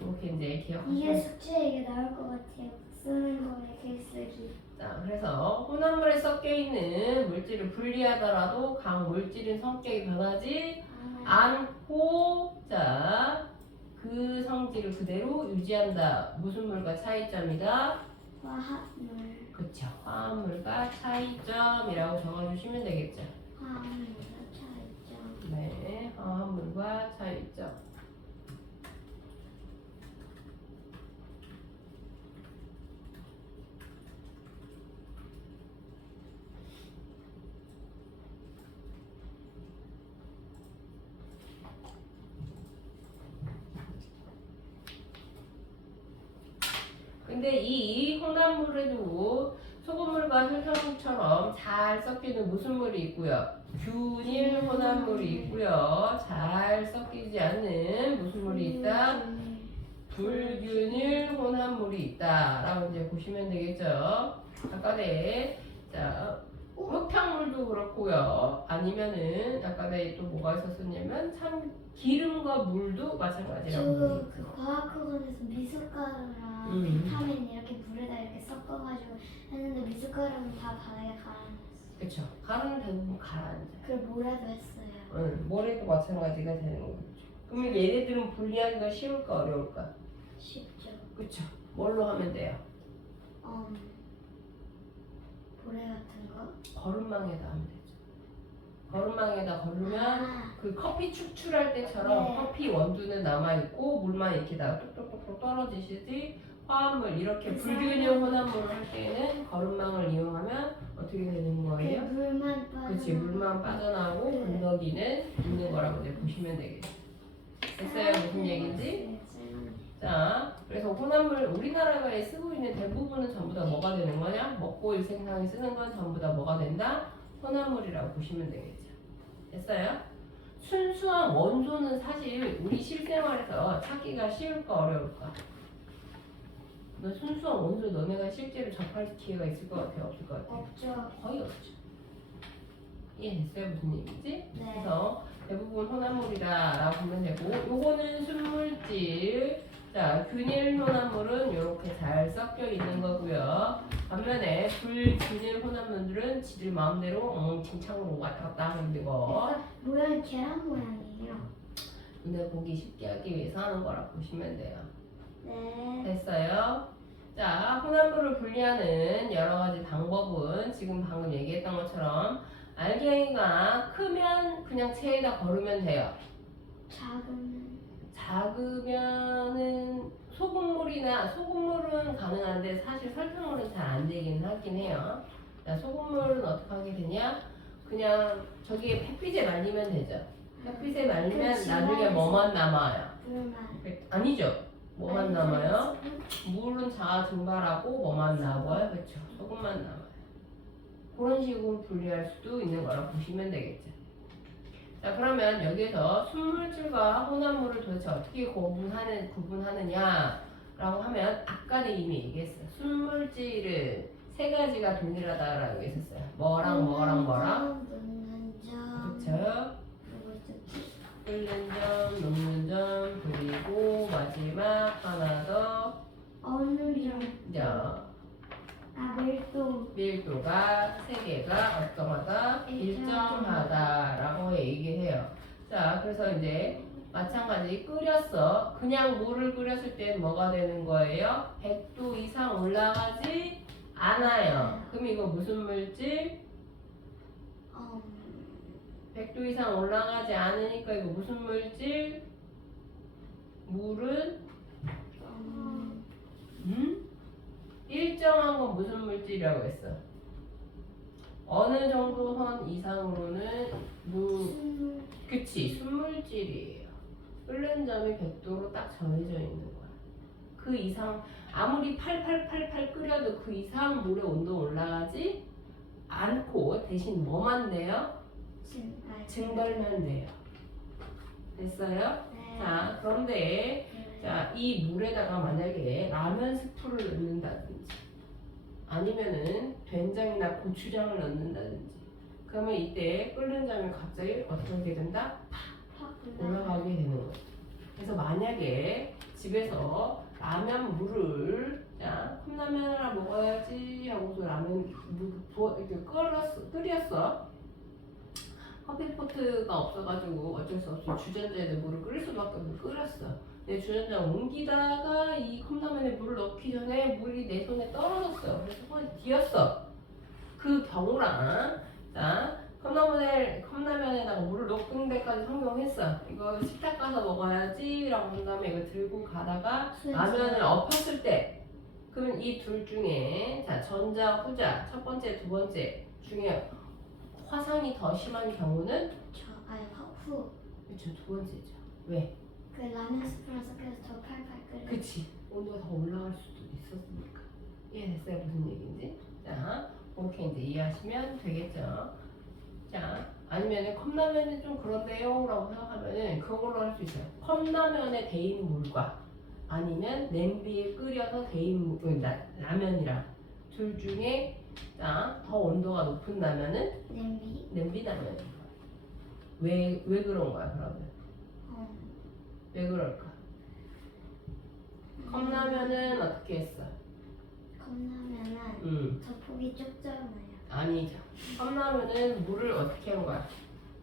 이렇게 이제 이게 기억하시면. 숙제에 이게 나올 것 같아요. 쓰는 거에 글쓰기. 자, 그래서 혼합물에 섞여 있는 물질을 분리하더라도 각 물질은 성격이 변하지 않고, 자, 그 성질을 그대로 유지한다. 무슨 물과 차이점이다? 화합물. 그쵸. 화합물과 차이점이라고 적어주시면 되겠죠. 화합물과 차이점. 네, 화합물과 차이점. 근데 이 혼합물에도 소금물과 설탕물처럼 잘 섞이는 무슨 물이 있고요? 균일 혼합물이 있고요. 잘 섞이지 않는 무슨 물이 있다? 불균일 혼합물이 있다. 라고 이제 보시면 되겠죠. 아까네, 자, 흙탕물도 그렇고요. 아니면은, 아까네 또 뭐가 있었었냐면, 참, 기름과 물도 마찬가지라고. 그 과학학원에서 미숫가루랑 비타민 이렇게 물에다 이렇게 섞어가지고 했는데 미숫가루는 다 바닥에 가라앉았어요. 그쵸. 가루는 대부분 가라앉아요. 그걸 모래도 했어요. 응, 모래도 마찬가지가 되는 거죠. 그러면 얘네들은 분리하기가 쉬울까 어려울까? 쉽죠. 그쵸. 뭘로 하면 돼요? 모래 같은 거. 거름망에다 하면 되죠. 거름망에다 거르면 그 커피 축출할 때처럼 네. 커피 원두는 남아있고 물만 이렇게 다 똑똑똑똑 떨어지시지 화합물 이렇게 불균형 혼합물을 할 때에는 거름망을 이용하면 어떻게 되는 그 거예요? 물만 빠져. 그치 물만 빠져나오고 네. 건더기는 있는 거라고 이제 보시면 되겠죠. 됐어요? 무슨 얘기인지? 자, 그래서 혼합물 우리나라에 쓰고 있는 대부분은 전부 다 뭐가 되는 거냐? 먹고 일생상에 쓰는 건 전부 다 뭐가 된다? 혼합물이라고 보시면 되겠죠. 됐어요? 순수한 원소는 사실 우리 실생활에서 찾기가 쉬울까 어려울까? 너 순수한 원소 너네가 실제로 접할 기회가 있을 것 같아요? 없을 것 같아요? 없죠. 거의 없죠. 이해됐어요? 무슨 얘기인지? 네. 그래서 대부분 혼합물이다라고 보면 되고 요거는 순물질 자 균일 혼합물은 이렇게 잘 섞여 있는 거고요. 반면에 불균일 혼합물들은 지들 마음대로 칭찬으로 왔다 갔다 하는 거 그래서 모양이 계란 모양이에요. 눈에 보기 쉽게 하기 위해서 하는 거라 보시면 돼요. 네. 됐어요? 자 혼합물을 분리하는 여러 가지 방법은 지금 방금 얘기했던 것처럼 알갱이가 크면 그냥 체에다 거르면 돼요. 작으면은 소금물은 가능한데 사실 설탕물은 잘 안 되긴 하긴 해요. 자, 소금물은 어떻게 하게 되냐? 그냥 저기에 햇빛에 말리면 되죠. 햇빛에 말리면 그 나중에 뭐만 남아요? 물만. 아니죠. 뭐만 남아요? 물은 자아 증발하고 뭐만 남아요? 그렇죠. 소금만 남아요. 그런 식으로 분리할 수도 있는 거라 보시면 되겠죠. 자 그러면 여기에서 순물질과 혼합물을 도대체 어떻게 구분하느냐 라고 하면 아까는 이미 얘기했어요. 순물질은 세 가지가 동일하다라고 했었어요. 뭐랑 녹는 점. 그쵸? 끓는 점, 녹는 점, 문제가 어떠하다? 일정하다라고 얘기해요. 자, 그래서 이제 마찬가지 끓였어. 그냥 물을 끓였을 때 뭐가 되는 거예요? 100도 이상 올라가지 않아요. 그럼 이거 무슨 물질? 100도 이상 올라가지 않으니까 이거 무슨 물질? 물은 일정한 건 무슨 물질이라고 했어? 어느 정도 선 이상으로는 그치, 순물질이에요. 끓는 점이 100도로 딱 정해져 있는 거야. 그 이상 아무리 팔팔팔팔 끓여도 그 이상 물의 온도 올라가지 않고 대신 뭐만 돼요? 증발만 돼요. 됐어요? 네. 자, 그런데 자, 이 물에다가 만약에 라면 스프를 넣는다든지 아니면은 된장이나 고추장을 넣는다든지 그러면 이때 끓는 점이 갑자기 어떻게 된다? 올라가게 되는 거죠. 그래서 만약에 집에서 라면 물을 자, 컵라면 하나 먹어야지 하고서 라면 물 부어 이렇게 끓였어. 커피포트가 없어가지고 어쩔 수 없이 주전자에 물을 끓일 수밖에 없어 끓였어. 내 주전자 옮기다가 이 컵라면에 물을 넣기 전에 물이 내 손에 떨어졌어요. 그래서 손이 뒤었어. 그 경우랑 자 컵라면에다가 물을 넣는 데까지 성공했어. 이거 식탁 가서 먹어야지 라고 한 다음에 이거 들고 가다가 라면을 엎었을 때 그러면 이 둘 중에 자 전자 후자 첫 번째 두 번째 중에 화상이 더 심한 경우는 후. 그쵸 두 번째죠. 왜? 그 라면 스프랑 섞여서 더 팔팔 끓여. 그치 온도가 더 올라갈 수도 있었으니까 이해됐어요 무슨 얘기인지? 자 그렇게 이제 이해하시면 되겠죠. 자 아니면은 컵라면은 좀 그런데요 라고 생각하면은 그걸로 할 수 있어요. 컵라면에 데인 물과 아니면 냄비에 끓여서 데인 물 라면이랑 둘 중에 더 온도가 높은 라면은 냄비 라면인 거야. 왜 그런 거야 그러면? 왜 그럴까? 컵라면은 어떻게 했어? 컵라면은 저 폭이 좁잖아요. 아니죠. 컵라면은 물을 어떻게 한 거야?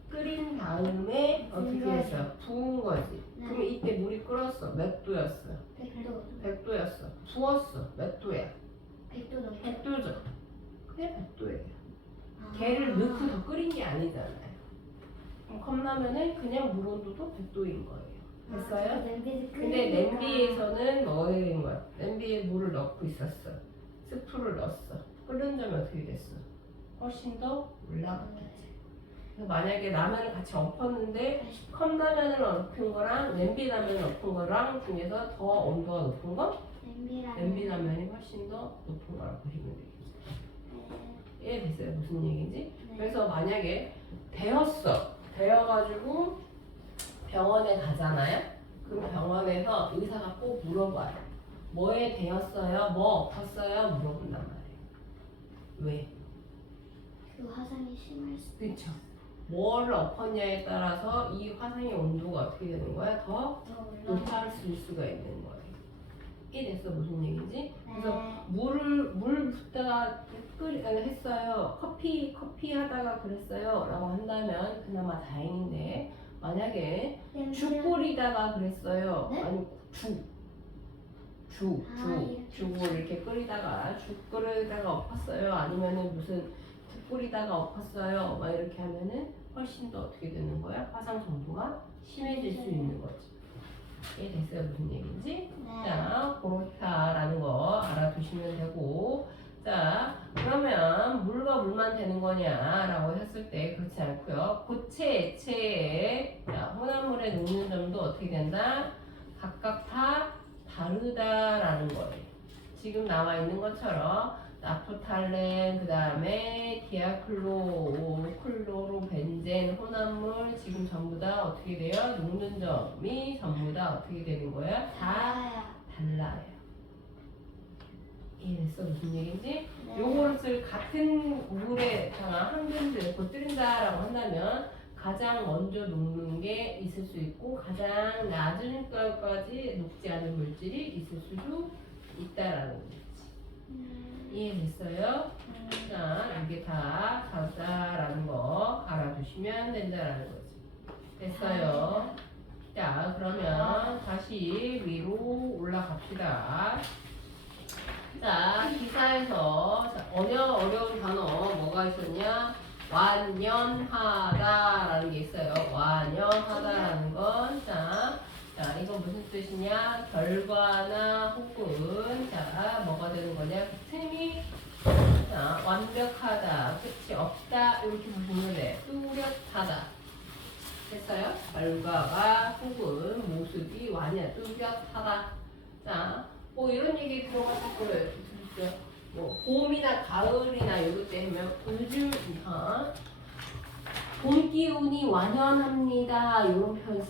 끓인 다음에 어떻게 부은 했어? 부은 거지. 네. 그러면 이때 물이 끓었어. 몇 도였어? 100도. 100도였어. 부었어. 몇 도야? 100도 넘게. 100도죠. 그게 100도예요. 걔를 넣고 더 끓인 게 아니잖아요. 그럼 컵라면은 그냥 물 온도도 100도인 거예요. 됐어요? 근데 냄비에서는 뭐가 된 거야? 냄비에 물을 넣고 있었어. 스프를 넣었어. 끓는 점이 어떻게 됐어? 훨씬 더 올라갔겠지. 그래서 만약에 라면을 같이 엎었는데 컵라면을 엎은 거랑 냄비 라면을 엎은 거랑 중에서 더 온도가 높은 거? 냄비 라면이 훨씬 더 높은 거라고 보시면 되겠죠. 이해됐어요? 무슨 얘기인지? 네. 그래서 만약에 데웠어. 데워가지고 병원에 가잖아요. 그럼 병원에서 의사가 꼭 물어봐요. 뭐에 데웠어요? 뭐 엎었어요? 물어본단 말이에요. 왜? 그 화상이 심할 수. 그쵸. 뭘 엎었냐에 따라서 이 화상의 온도가 어떻게 되는 거야? 더 더 높아질 수가 있는 거예요. 이해됐어? 무슨 얘기인지? 그래서 네. 물 붓다가 했어요. 커피 하다가 그랬어요. 라고 한다면 그나마 다행인데 만약에 죽 끓이다가 그랬어요. 네? 아니 이렇게. 죽을 이렇게 끓이다가 죽 끓이다가 엎었어요. 아니면은 무슨 국 끓이다가 엎었어요. 막 이렇게 하면은 훨씬 더 어떻게 되는 거야? 화상 정도가 심해질 수 있는 거지. 이해됐어요? 무슨 얘기인지? 네. 자, 그렇다라는 거 알아두시면 되고 자, 그러면 물과 물만 되는 거냐라고 했을 때 그렇지 않고요. 고체, 액체에 혼합물에 녹는 점도 어떻게 된다? 각각 다 다르다라는 거예요. 지금 나와 있는 것처럼 나프탈렌, 그 다음에 디아클로로벤젠 혼합물 지금 전부 다 어떻게 돼요? 녹는 점이 전부 다 어떻게 되는 거야? 다 달라요. 이해됐어? 무슨 얘기인지? 네. 요것을 같은 물에다가 한 군데 곁들인다라고 한다면 가장 먼저 녹는 게 있을 수 있고 가장 낮은 것까지 녹지 않은 물질이 있을 수도 있다라는 거지. 이해됐어요? 자, 이게 다 다다라는 거 알아두시면 된다라는 거지. 됐어요? 자, 그러면 다시 위로 올라갑시다. 자, 기사에서 어려운 단어 뭐가 있었냐? 완연하다라는 게 있어요. 완연하다라는 건 자, 이건 무슨 뜻이냐? 결과나 혹은 뭐가 되는 거냐? 틈이 완벽하다, 끝이 없다 이렇게 보시면 돼. 뚜렷하다. 됐어요? 결과가 혹은 모습이 뚜렷하다. 자, 뭐 이런 얘기 들어봤을 거예요. 들으시죠? 뭐 봄이나 가을이나 이럴 때 하면 봄 기운이 완연합니다. 이런 표현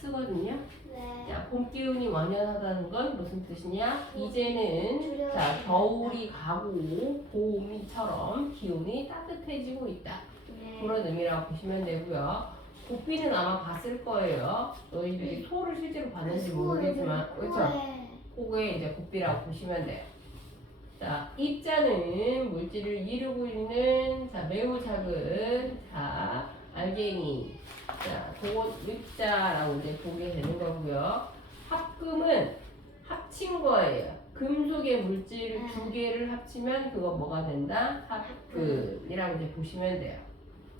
쓰거든요. 네. 자, 봄 기운이 완연하다는 건 무슨 뜻이냐? 이제는 겨울이 가고 봄이처럼 기운이 따뜻해지고 있다. 네. 그런 의미라고 보시면 되고요. 고삐는 아마 봤을 거예요. 너희들이 소를 실제로 봤는지 모르겠지만, 그렇죠? 그게 이제 고삐라고 보시면 돼요. 자, 입자는 물질을 이루고 있는 매우 작은 알갱이. 자, 그건 입자라고 이제 보게 되는 거고요. 합금은 합친 거예요. 금속의 물질 두 개를 합치면 그거 뭐가 된다? 합금이라고 이제 보시면 돼요.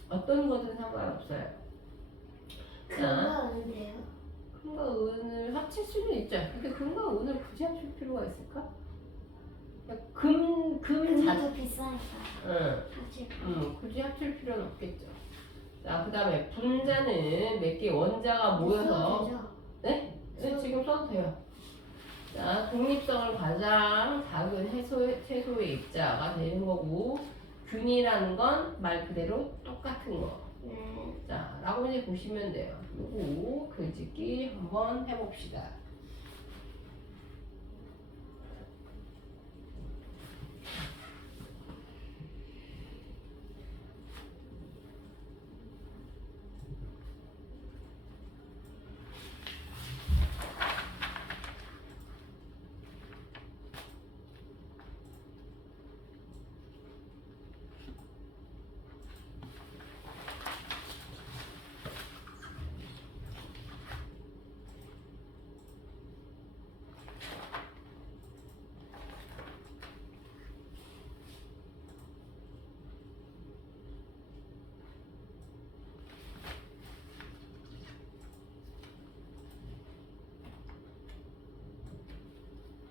어떤 것은 상관없어요. 금과 은인데요. 금과 은을 합칠 수는 있죠. 근데 금과 은을 굳이 합칠 필요가 있을까? 금이 자, 더 비싸니까. 사실. 굳이 합칠 필요는 없겠죠. 자, 그 다음에 분자는 몇 개 원자가 모여서 되죠? 네? 네, 지금 써도 돼요. 자, 독립성을 가장 작은 최소의 입자가 되는 거고, 균이라는 건 말 그대로 똑같은 거. 네. 자, 라고 이제 보시면 돼요. 요거 글짓기 한번 해봅시다.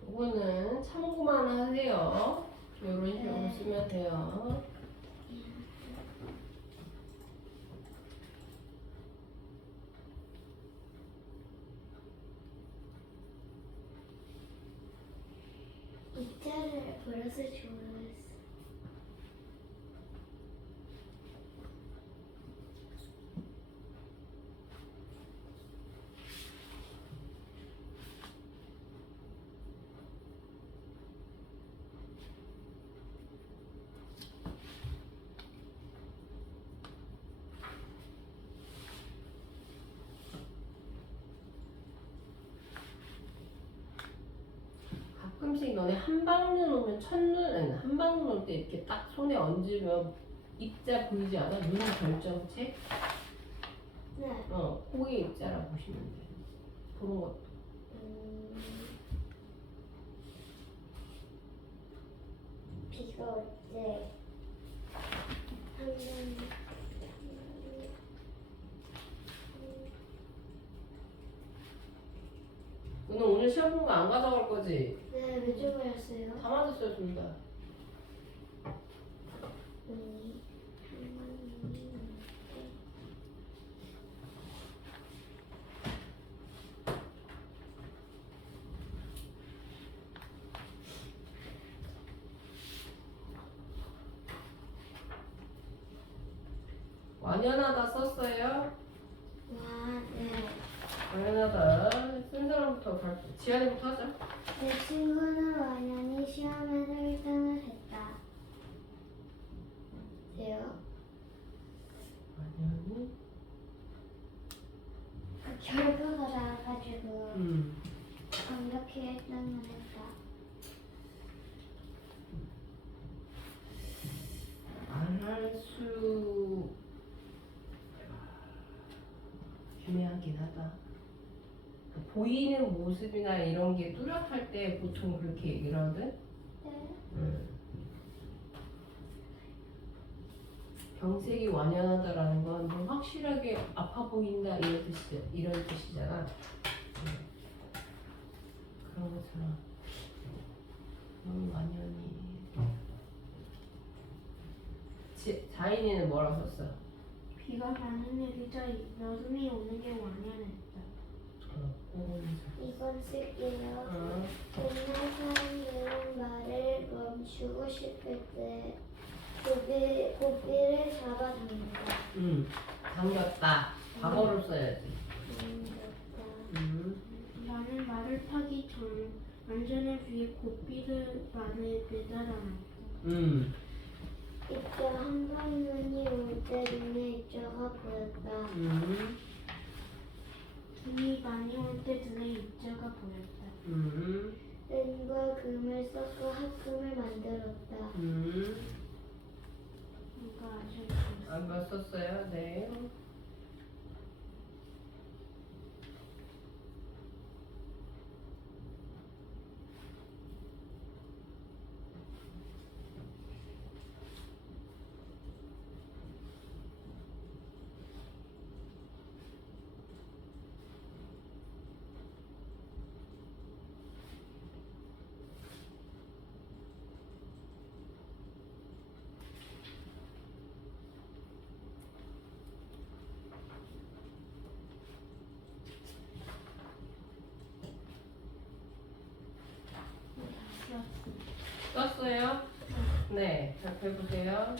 요거는 참고만 하세요. 이런 식으로 쓰면 돼요. 입자를 버렸을 줄 몰랐어. 가끔씩 너네 한방눈 오면 첫눈, 한방눈 올 때 이렇게 딱 손에 얹으면 입자 보이지 않아? 눈 결정체? 네. 그게 입자라고 보시면 돼. 그런 것도. 비가 올 때 너는 오늘 시험 본 거 안 가져갈 거지? 네, 몇 줄 버렸어요? 다 맞았어요, 둘 다. 완연하다 썼어요? 와, 네. 완연하다 쓴 사람부터 지안이부터 하자. 내 친구는 완연히 시험에서 1등을 했다. 돼요? 완연히 결과가 나와가지고 음. 완벽히 1등을 했다. 미안하긴 하다. 보이는 모습이나 이런 게 뚜렷할 때 보통 그렇게 얘기를 하거든. 네. 병색이 완연하다라는 건 뭐 확실하게 아파 보인다 이런 뜻이잖아. 그런 것처럼 완연히. 자인이는 뭐라고 썼어? 비가 많이 내리자 여름이 오는 게 완연했다. 이건 쓸게요. 어. 옛날 사람들은 말을 멈추고 싶을 때 고삐를 잡아당긴다. 당겼다. 과거를 써야지. 나는 말을 타기 전 안전을 위해 고삐를 말에 매달아놨다. 이때 한번 눈이 올 때 눈에 입자가 보였다. 눈이 많이 올 때 눈에 입자가 보였다. 은과 금을 섞어 합금을 만들었다. 이거 아셨어요? 아까 썼어요. 네. 썼어요? 네. 발표해보세요.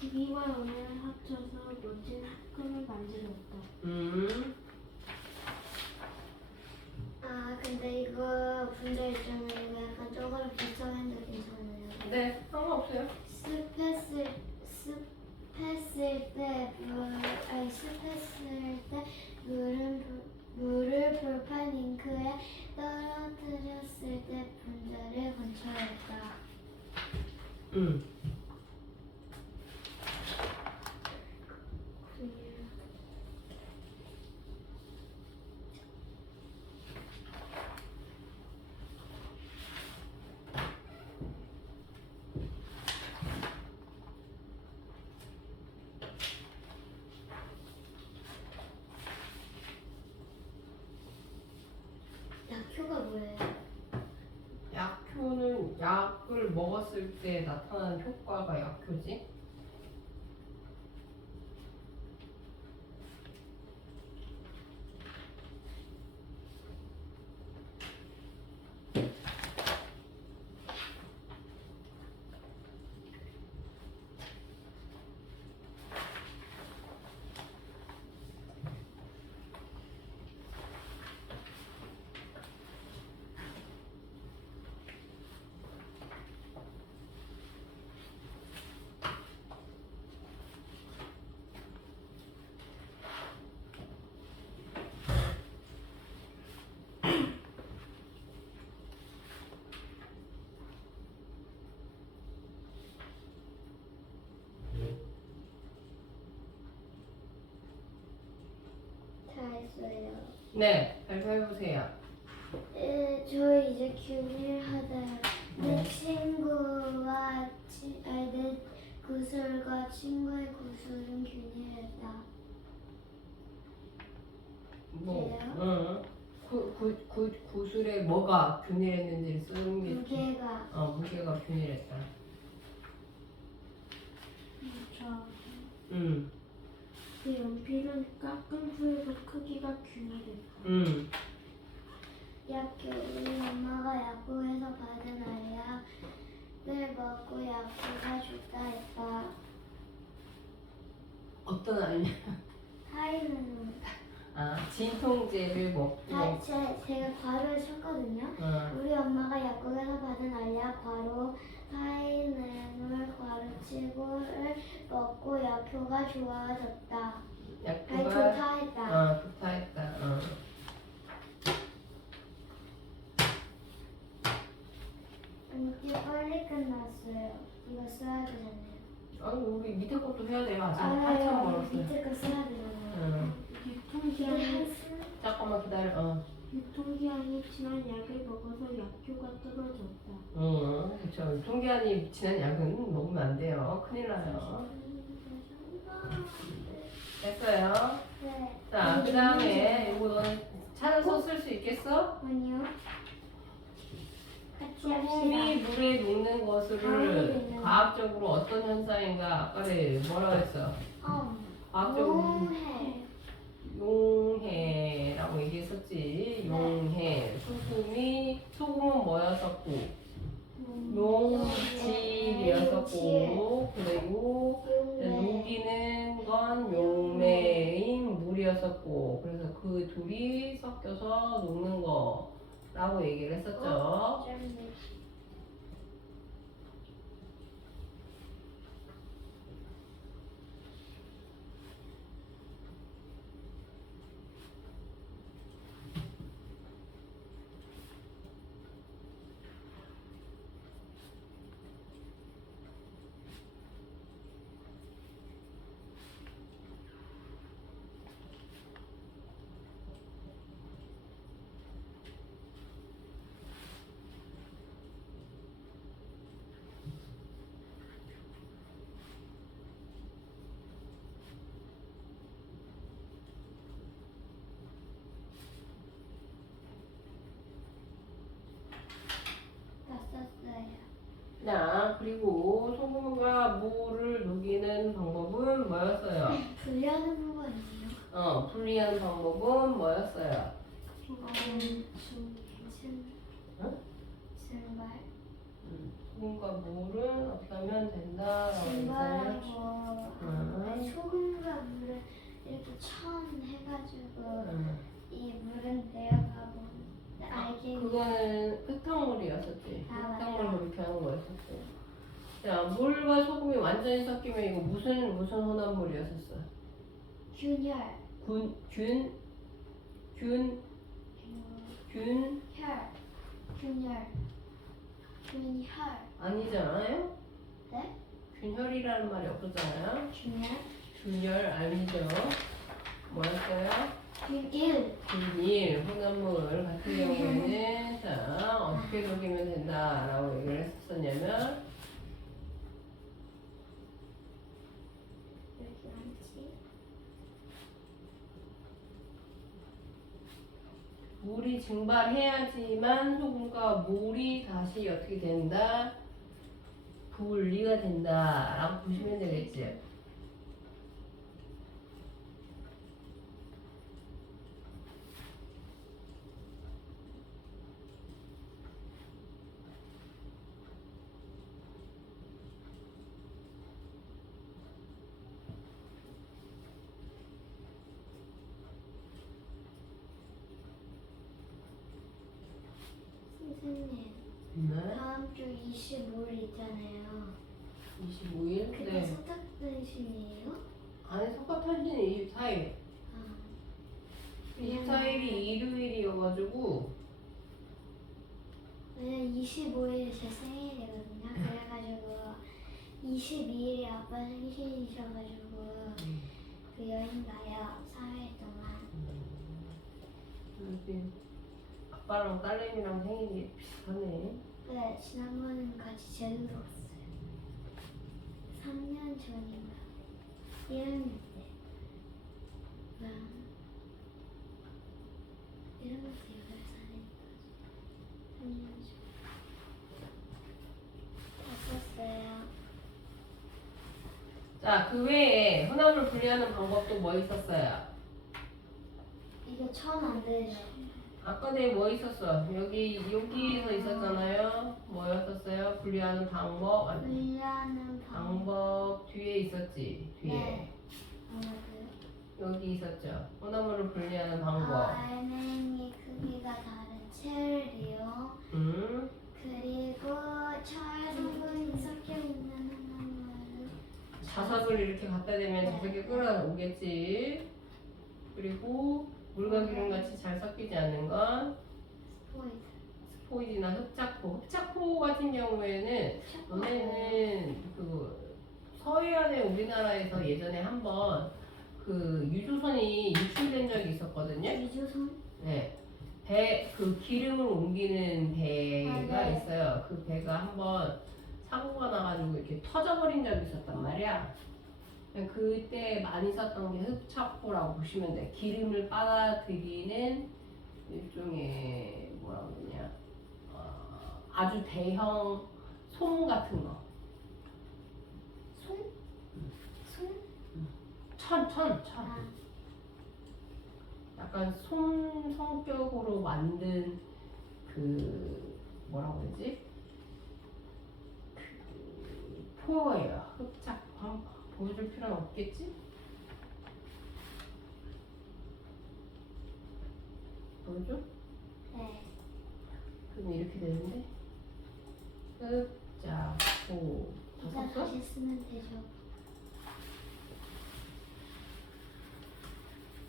구기와 은을 합쳐서 멋진 합금을 만들었다. 아 근데 이거 분자 있잖아요. 이거 약간 저거랑 비슷한데 괜찮아요. 네. 상관없어요. 습했을 때 물을 볼판 잉크에 떨어뜨렸을 때 분자를 건초했다. 약효가 뭐예요? 약효는 약을 먹었을 때 나타나는 효과가 약효지. 다 했어요. 네. 발표해보세요. 저 이제 균일하다요. 내 친구와 내 구슬과 친구의 구슬은 균일했다. 뭐, 그래요? 구슬에 뭐가 균일했는지를 쓰는 게 무게가 무게가 균일했다. 자, 음. 그 연필은 깎은 후에도 크기가 균일했다. 우리 엄마가 약국에서 받은 알약을 먹고 약국가 좋다 했다. 어떤 알약? 타이는 진통제를 먹고. 제가 괄호를 쳤거든요. 우리 엄마가 약국에서 받은 알약 괄호 타이레놀 괄호치고를 먹고 약효가 좋아졌다. 약효가 좋다 했다. 좋다 했다. 이게 빨리 끝났어요. 이거 써야 되잖아요. 아니 우리 밑에 것도 해야 돼요. 아직 알아요. 한참 멀었어요. 밑에 거 써야 되잖아요. 유통기한이 잠깐만 기다려. 유통기한이 지난 약을 먹어서 약효가 떨어졌다. 그렇죠. 유통기한이 지난 약은 먹으면 안 돼요. 큰일 나요. 됐어요. 네. 자, 그 다음에 이거 너는 찾아서 쓸 수 있겠어? 아니요. 같이 소금이 합시다. 물에 녹는 것을 다음에는. 과학적으로 어떤 현상인가 아까를 뭐라고 했어? 과학적으로 용해. 용해라고 얘기했었지. 용해. 소금은 뭐였었고 용질이었었고 그리고 녹이는 건 용매인 물이었었고 그래서 그 둘이 섞여서 녹는 거라고 얘기를 했었죠. 다 썼어요. 자, 그리고 소금과 물을 녹이는 방법은 뭐였어요? 분리하는 부분이에요. 분리하는 방법은 뭐였어요? 증발. 소금과 물은 어떻게 하면 된다라고 증발하고 했어요. 소금과 물을 이렇게 해가지고 이 물은 내려가고 알게 그거는 흙탕물이었었지. 아, 흙탕물 맞다. 그렇게 하는 거였었어. 자, 물과 소금이 완전히 섞이면 이거 무슨 혼합물이었었어? 균열. 균, 균열. 아니잖아요? 네? 균혈이라는 말이 없었잖아요. 균열. 균열 아니죠? 뭐였어요? 균일. 균일 혼합물 같은 경우에는 자 어떻게 녹이면 된다라고 얘기를 했었냐면 이렇게 많지. 물이 증발해야지만 소금과 물이 다시 어떻게 된다? 분리가 된다라고 보시면 되겠지. 선생님, 네. 다음 주 25일 있잖아요. 25일? 그게 네. 석탑단신이에요? 아니 석가탄신이 24일. 아, 24일이 일요일이어가지고 왜냐면 25일이 제 생일이거든요. 그래가지고 22일이 아빠 생신이셔가지고 그 여행 가요. 4일 동안. 이렇게 아빠랑 딸내미랑 생일이 비슷하네. 네, 지난번은 같이 제주도 갔어요. 3년 전인가. 1학년 때. 1학년 때 8살이니까 3년 전. 다 썼어요. 자, 그 외에 혼합을 분리하는 방법도 뭐 있었어요? 이거 처음 안 되죠? 아까 내에 뭐 있었어? 여기에서 있었잖아요. 뭐였었어요? 분리하는 방법. 아니, 분리하는 방법 뒤에 있었지. 뒤에 네. 여기 있었죠. 혼합물을 분리하는 방법. 알맹이 크기가 다른 첼리요. 그리고 철 성분이 섞여 있는 하나물을 자석을 이렇게 갖다 대면 자석이 끌어오겠지. 그리고 물과 기름 같이 잘 섞이지 않는 건 스포이드. 스포이지나 흡착포. 흡착포 같은 경우에는 너네는 그 서해안에 우리나라에서 예전에 한번 그 유조선이 유출된 적이 있었거든요. 유조선? 네. 그 기름을 옮기는 배가 아, 네. 있어요. 그 배가 한번 사고가 나가지고 이렇게 터져버린 적이 있었단 말이야. 그때 많이 썼던 게 흡착포라고 보시면 돼. 기름을 빨아들이는 일종의 뭐라고 그러냐, 아주 대형 솜 같은 거. 손? 손? 천. 아, 약간 솜 성격으로 만든 그 뭐라고 그러지? 그 포예요. 흡착. 보여줄 필요는 없겠지? 보여줘? 네. 그럼 이렇게 되는데 흡착포 다 이따 썼어? 다시 쓰면 되죠.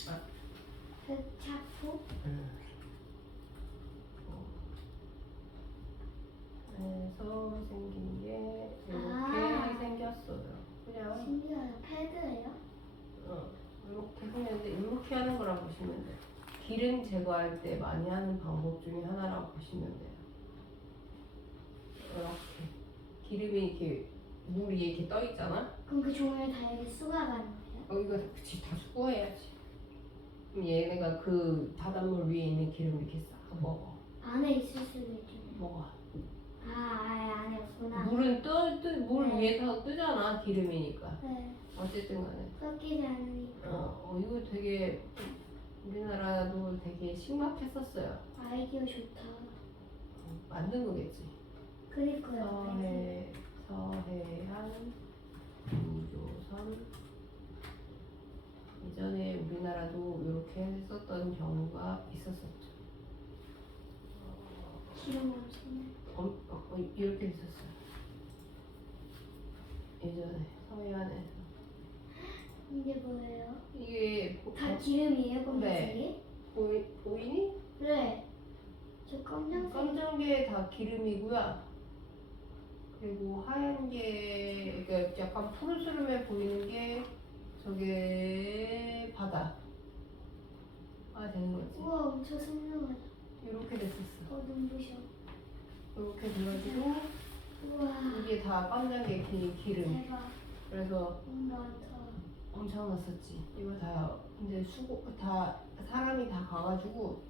아. 흡착포? 그래서 생긴 게 이렇게 아. 생겼어요. 그냥 신기하다. 패드예요? 이렇게 생겼는데 이렇게 하는 거라고 보시면 돼요. 기름 제거할 때 많이 하는 방법 중에 하나라고 보시면 돼요. 이렇게 기름이 이렇게 물 위에 이렇게 떠 있잖아. 그럼 그 종이를 다 여기 쏟아가는 거예요? 이거 그치 다 수거해야지. 그럼 얘네가 그 바닷물 위에 있는 기름 이렇게 싹 먹어. 안에 있을 수도 있죠. 먹어. 아예 안에 없구나. 물은 물 네. 위에서 뜨잖아 기름이니까. 네. 어쨌든 간에. 섞이지 않으니까. 이거 되게 우리나라도 되게 신박했었어요. 아이디어 좋다. 만든 거겠지. 그니까요. 서해안 유조선. 예전에 우리나라도 이렇게 했었던 경우가 있었었죠. 기름 엄청나. 이렇게 있었어요. 예전에 서해안에서. 이게 뭐예요? 이게 다 기름이에요, 검은색이? 네. 보이니? 네. 저 검정색. 검정 게 다 기름이고요. 그리고 하얀 게 그러니까 약간 푸르스름해 보이는 게 저게 바다가 되는 거지. 우와, 엄청 선명하다. 이렇게 됐었어. 눈부셔. 이렇게 돼가지고 우와. 이게 다 검정 게 기름. 대박. 그래서 너무 많다. 엄청났었지. 이거 다 이제 다 사람이 다 가가지고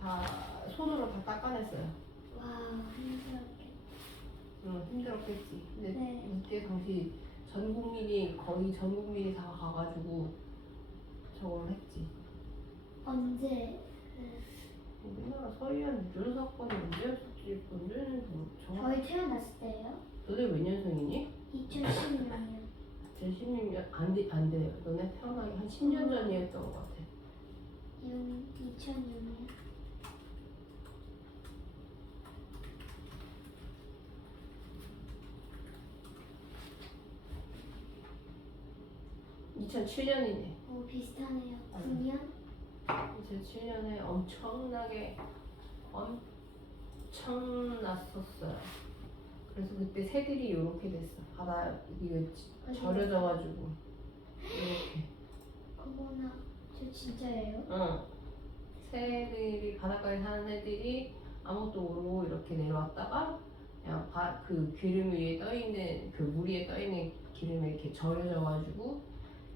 다 손으로 다 닦아냈어요. 와, 힘들었겠다. 힘들었겠지. 근데 네. 이때 당시 거의 전 국민이 다 가가지고 저걸 했지. 언제? 우리나라 서해안 유전 사건이 언제였을지 언제는 저희 태어났을 때예요? 너네 몇 년생이니? 2016년. 2016년 안 돼요. 너네 태어나기 한 10년 전이었던 것 같아. 2006년. (2007년이네) 오, 비슷하네요. 9년? 2007년에 엄청나게 엄청났었어요. 그래서 그때 새들이 이렇게 됐어. 바다 이거 절여져가지고 이렇게. 어머나, 저 진짜예요? 새들이 바닷가에 사는 애들이 아무것도 모르고 이렇게 내려왔다가 그냥 그 기름 위에 떠 있는 그 물 위에 떠 있는 기름에 이렇게 절여져가지고.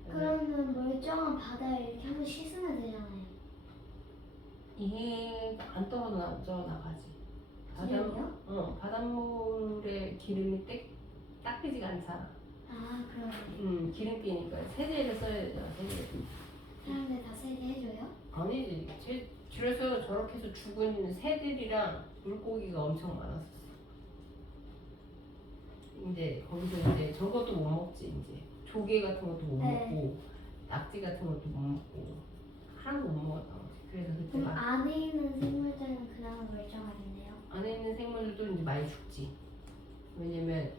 그러면 멀쩡한 바다에 이렇게 한번 씻으면 되잖아요. 이게 안 떨어져 나가지. 기름이요? 바닷물에 기름이 닦이지가 않잖아. 아, 그러네. 기름기니까 세제를 써야 되잖아. 세제. 사람들 다 세게 해줘요? 아니지. 줄에서 저렇게 해서 죽은 새들이랑 물고기가 엄청 많았었어. 이제 거기서 이제 저것도 못 먹지. 이제 조개 같은 것도 못 네. 먹고 낙지 같은 것도 못 먹고 하나도 못 먹었던 거지. 그래서 그럼 그때가 안에 있는 생물들은 그나마 멀쩡하겠네요. 안에 있는 생물들도 이제 많이 죽지. 왜냐면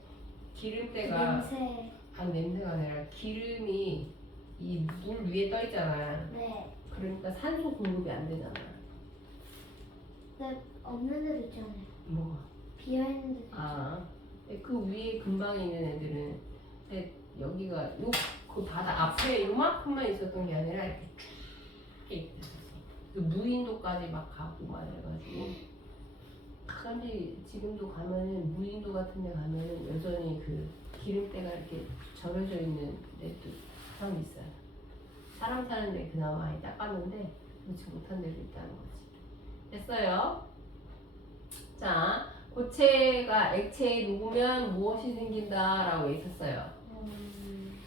기름때가 냄새. 냄새가 아니라 기름이 이 물 위에 떠 있잖아. 네. 그러니까 산소 공급이 안 되잖아. 근데 없는 데도 있잖아요. 뭐가? 비어있는 데도 그 위에 근방에 있는 애들은 여기가 그 바다 앞에 요만큼만 있었던 게 아니라 이렇게 쭉 있었어. 그 무인도까지 막 가고 막 이래가지고 그런지 지금도 가면은 무인도 같은 데 가면은 여전히 그 기름때가 이렇게 절여져 있는 데도 참 있어요. 사람 사는 데 그나마 많이 닦았는데 그렇지 못한 데도 있다는 거지. 됐어요. 자, 고체가 액체에 녹으면 무엇이 생긴다 라고 있었어요.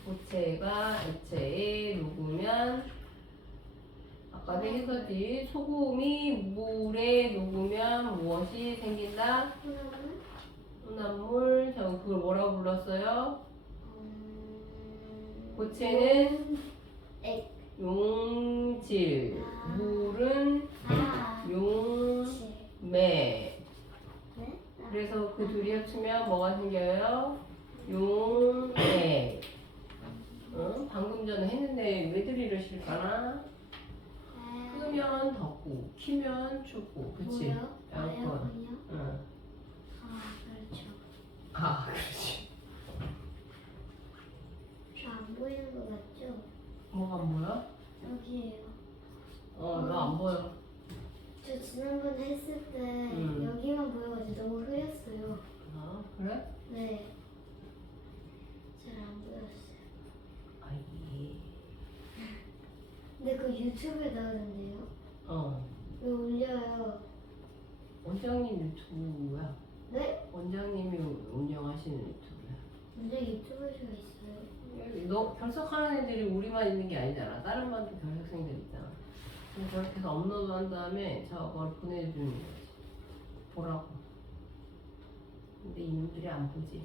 고체가 액체에 녹으면 아까 했었지. 소금이 물에 녹으면 무엇이 생긴다? 혼합물. 자, 그걸 뭐라고 불렀어요? 고체는 액. 용질, 물은 그치. 용매. 네? 그래서 그 둘이 합치면 뭐가 생겨요? 용매. 방금 전에 했는데 왜들 이러실까나? 끄면 덥고, 키면 춥고, 그치? 뭐요? 에어컨. 에어컨이요? 응. 그렇죠. 아, 그렇지. 저 안 보이는 거 같죠? 뭐가 안 보여? 여기에요. 나 안 보여. 저 지난번에 했을 때 여기만 보여가지고 너무 흐렸어요. 아, 그래? 네. 잘 안 보였어요. 아이. 근데 그 유튜브에 나오는데요? 왜 올려요? 원장님 유튜브야. 네? 원장님이 운영하시는 유튜브야. 근데 유튜브에 있어요? 너 결석하는 애들이 우리만 있는 게 아니잖아. 다른 반도 결석생들 있잖아. 그래서 저렇게 해서 업로드 한 다음에 저걸 보내주는 거지. 보라고. 근데 이놈들이 안 보지.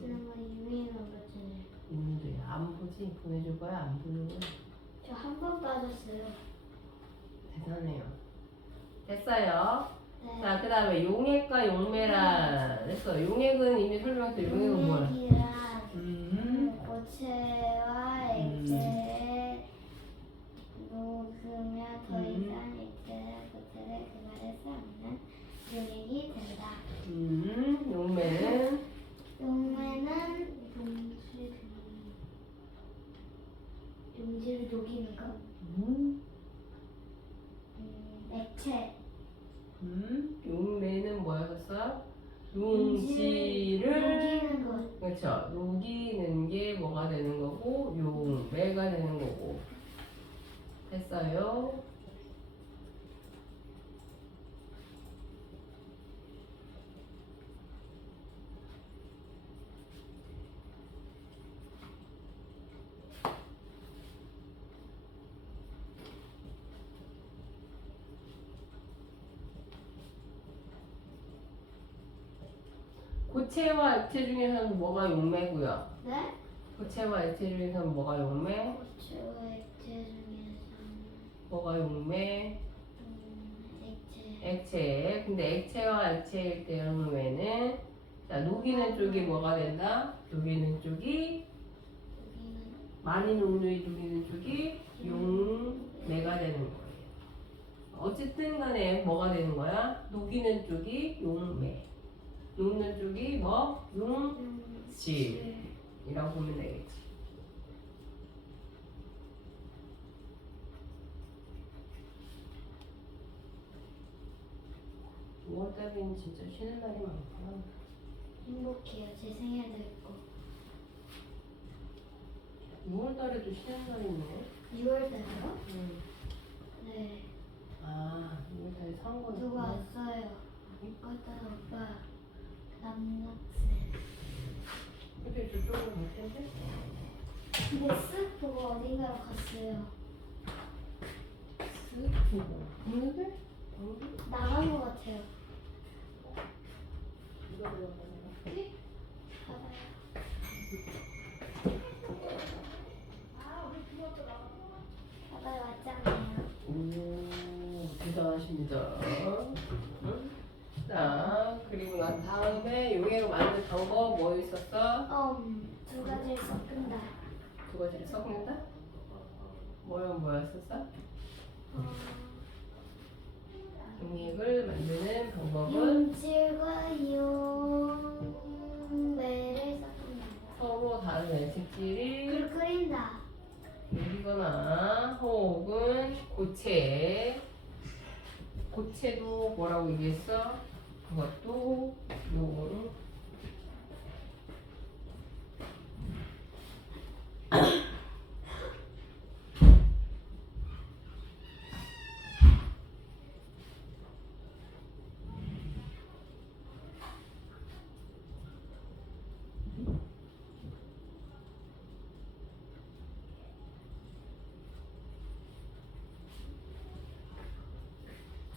지난번에 유민이만 봤잖아요. 이놈들이 안 보지. 보내줄 거야? 안 보는 거야? 저 한 번 빠졌어요. 대단해요. 됐어요. 네. 자, 그 다음에 용액과 용매라 했어. 용액은 이미 설명했어. 용액은 뭐야? 용액이란 고체와 액체에 녹으면 더 이상 액체나 고체를 구별할 수 없는 용액이 된다. 용매는 용매는 용지를 녹이는 거. 액체. 용매는 뭐였어? 용지를 용지를 녹이는 것. 그렇죠. 녹이는 게 뭐가 되는 거고 용매가 되는 거고. 됐어요. 고체와 액체 중에서는 뭐가 용매고요? 네? 고체와 액체 중에서는 뭐가 용매? 고체와 액체 중에서는 뭐가 용매? 액체. 액체. 근데 액체와 액체일 때는 자, 녹이는 쪽이 뭐가 된다? 녹이는 쪽이 여기는 많이 녹이는 쪽이 용매가 되는 거예요. 어쨌든 간에 뭐가 되는 거야? 녹이는 쪽이 용매. 녹는 쪽이 뭐? 용질이라고 보면 되겠지. 5월달에는 진짜 쉬는 날이 많구나. 행복해요. 제 생일도 있고. 6월달에도 쉬는 날이 있네. 6월달이요? 응. 네. 아, 6월달에 선거 누가 왔어요? 어떤 오빠 남학생. 근데 저쪽으로 갈 텐데? 근데 쓱 보고 어딘가로 갔어요. 쓱 보고. 없는데? 없는데? 나간 것 같아요. 누가 들어가냐? 봐봐요. 봐봐요. 왔잖아요. 오, 대단하십니다. 응? 자, 그리고 난 다음에 용액을 만든 방법 뭐 있었어? 두 가지를 섞은다. 두 가지를 섞는다? 뭐였었어? 용액을 만드는 방법은 용질과 용매를 섞는다. 서로 다른 액체끼리 끓인다. 녹이거나 혹은 고체. 고체도 뭐라고 얘기했어? 그것도 요거로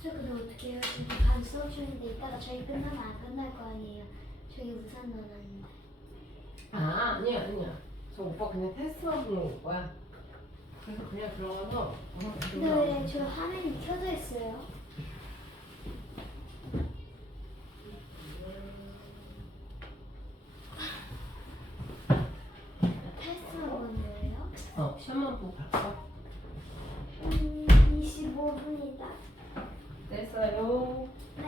그래서 어떻게 해요? 지금 반 수업 중인데 이따가 저희 끝나면 안 끝날 거 아니에요. 저희 우산 넣어놨는데. 아니야. 저 오빠 그냥 테스트만 보는 거야. 그래서 그냥 들어가서 근데 왜 저 화면이 켜져 있어요? 테스트만 보는 거예요? 시험만 보고 갈까? 25분이다. 됐어요. 네.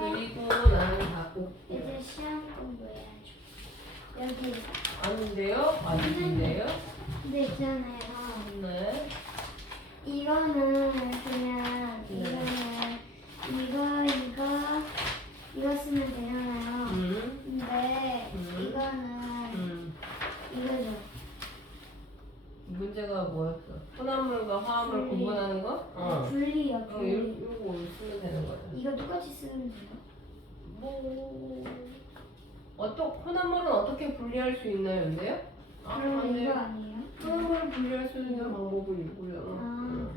그리고 나는 가고 이제 시험 공부해야죠. 여기. 아닌데요? 아닌데요? 근데 있잖아요. 네. 이거는 그냥 이거 쓰면 되잖아요. 근데 이거는 이거죠. 문제가 뭐였어? 혼합물과 화합물 분리. 구분하는 거? 분리요, 분리. 이거 쓰면 되는 거죠. 이거 똑같이 쓰면 돼요. 혼합물은 어떻게 분리할 수 있나요, 근데요? 그럼 이거 아니에요? 혼합물을 분리할 수 있는 방법이 있고요. 그럼요.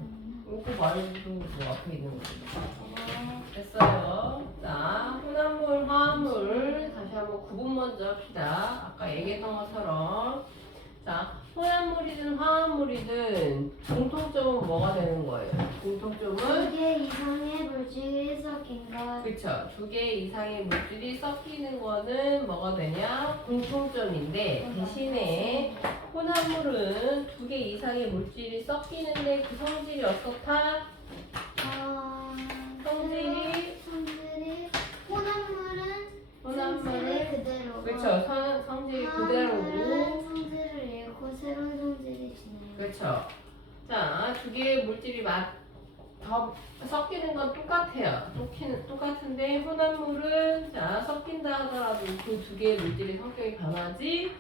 이거 말고도 뭐 앞에 있는 거죠. 네. 됐어요. 자, 혼합물, 화합물 다시 한번 구분 먼저 합시다. 아까 얘기했던 것처럼. 자, 혼합물이든 화합물이든 공통점은 뭐가 되는 거예요? 공통점은 2개 이상의 물질이 섞인 것. 그쵸. 2개 이상의 물질이 섞이는 거는 뭐가 되냐? 공통점인데 대신에 혼합물은 2개 이상의 물질이 섞이는데 그 성질이 어떻다? 성질이 성질이 그대로고. 그쵸. 성질이 그대로고 화합물은 성질을 잃고 새로운 성질이 지네요. 그렇죠. 자, 2개의 물질이 더 섞이는 건 똑같아요. 똑같은데 혼합물은 자 섞인다 하더라도 그 2개의 물질의 성격이 변하지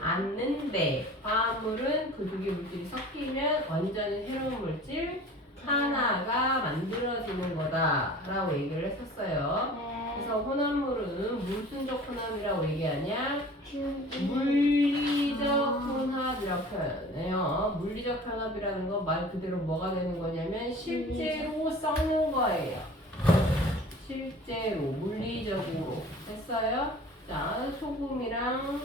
않는데 화합물은 그 2개의 물질이 섞이면 완전히 새로운 물질 하나가 만들어지는 거다라고 얘기를 했었어요. 네. 그래서 혼합물은 물순적 혼합이라고 얘기하냐? 균. 물리적 혼합이라고 표현해요. 물리적 혼합이라는 건 말 그대로 뭐가 되는 거냐면 실제로 섞는 거예요. 실제로 물리적으로 됐어요? 자, 소금이랑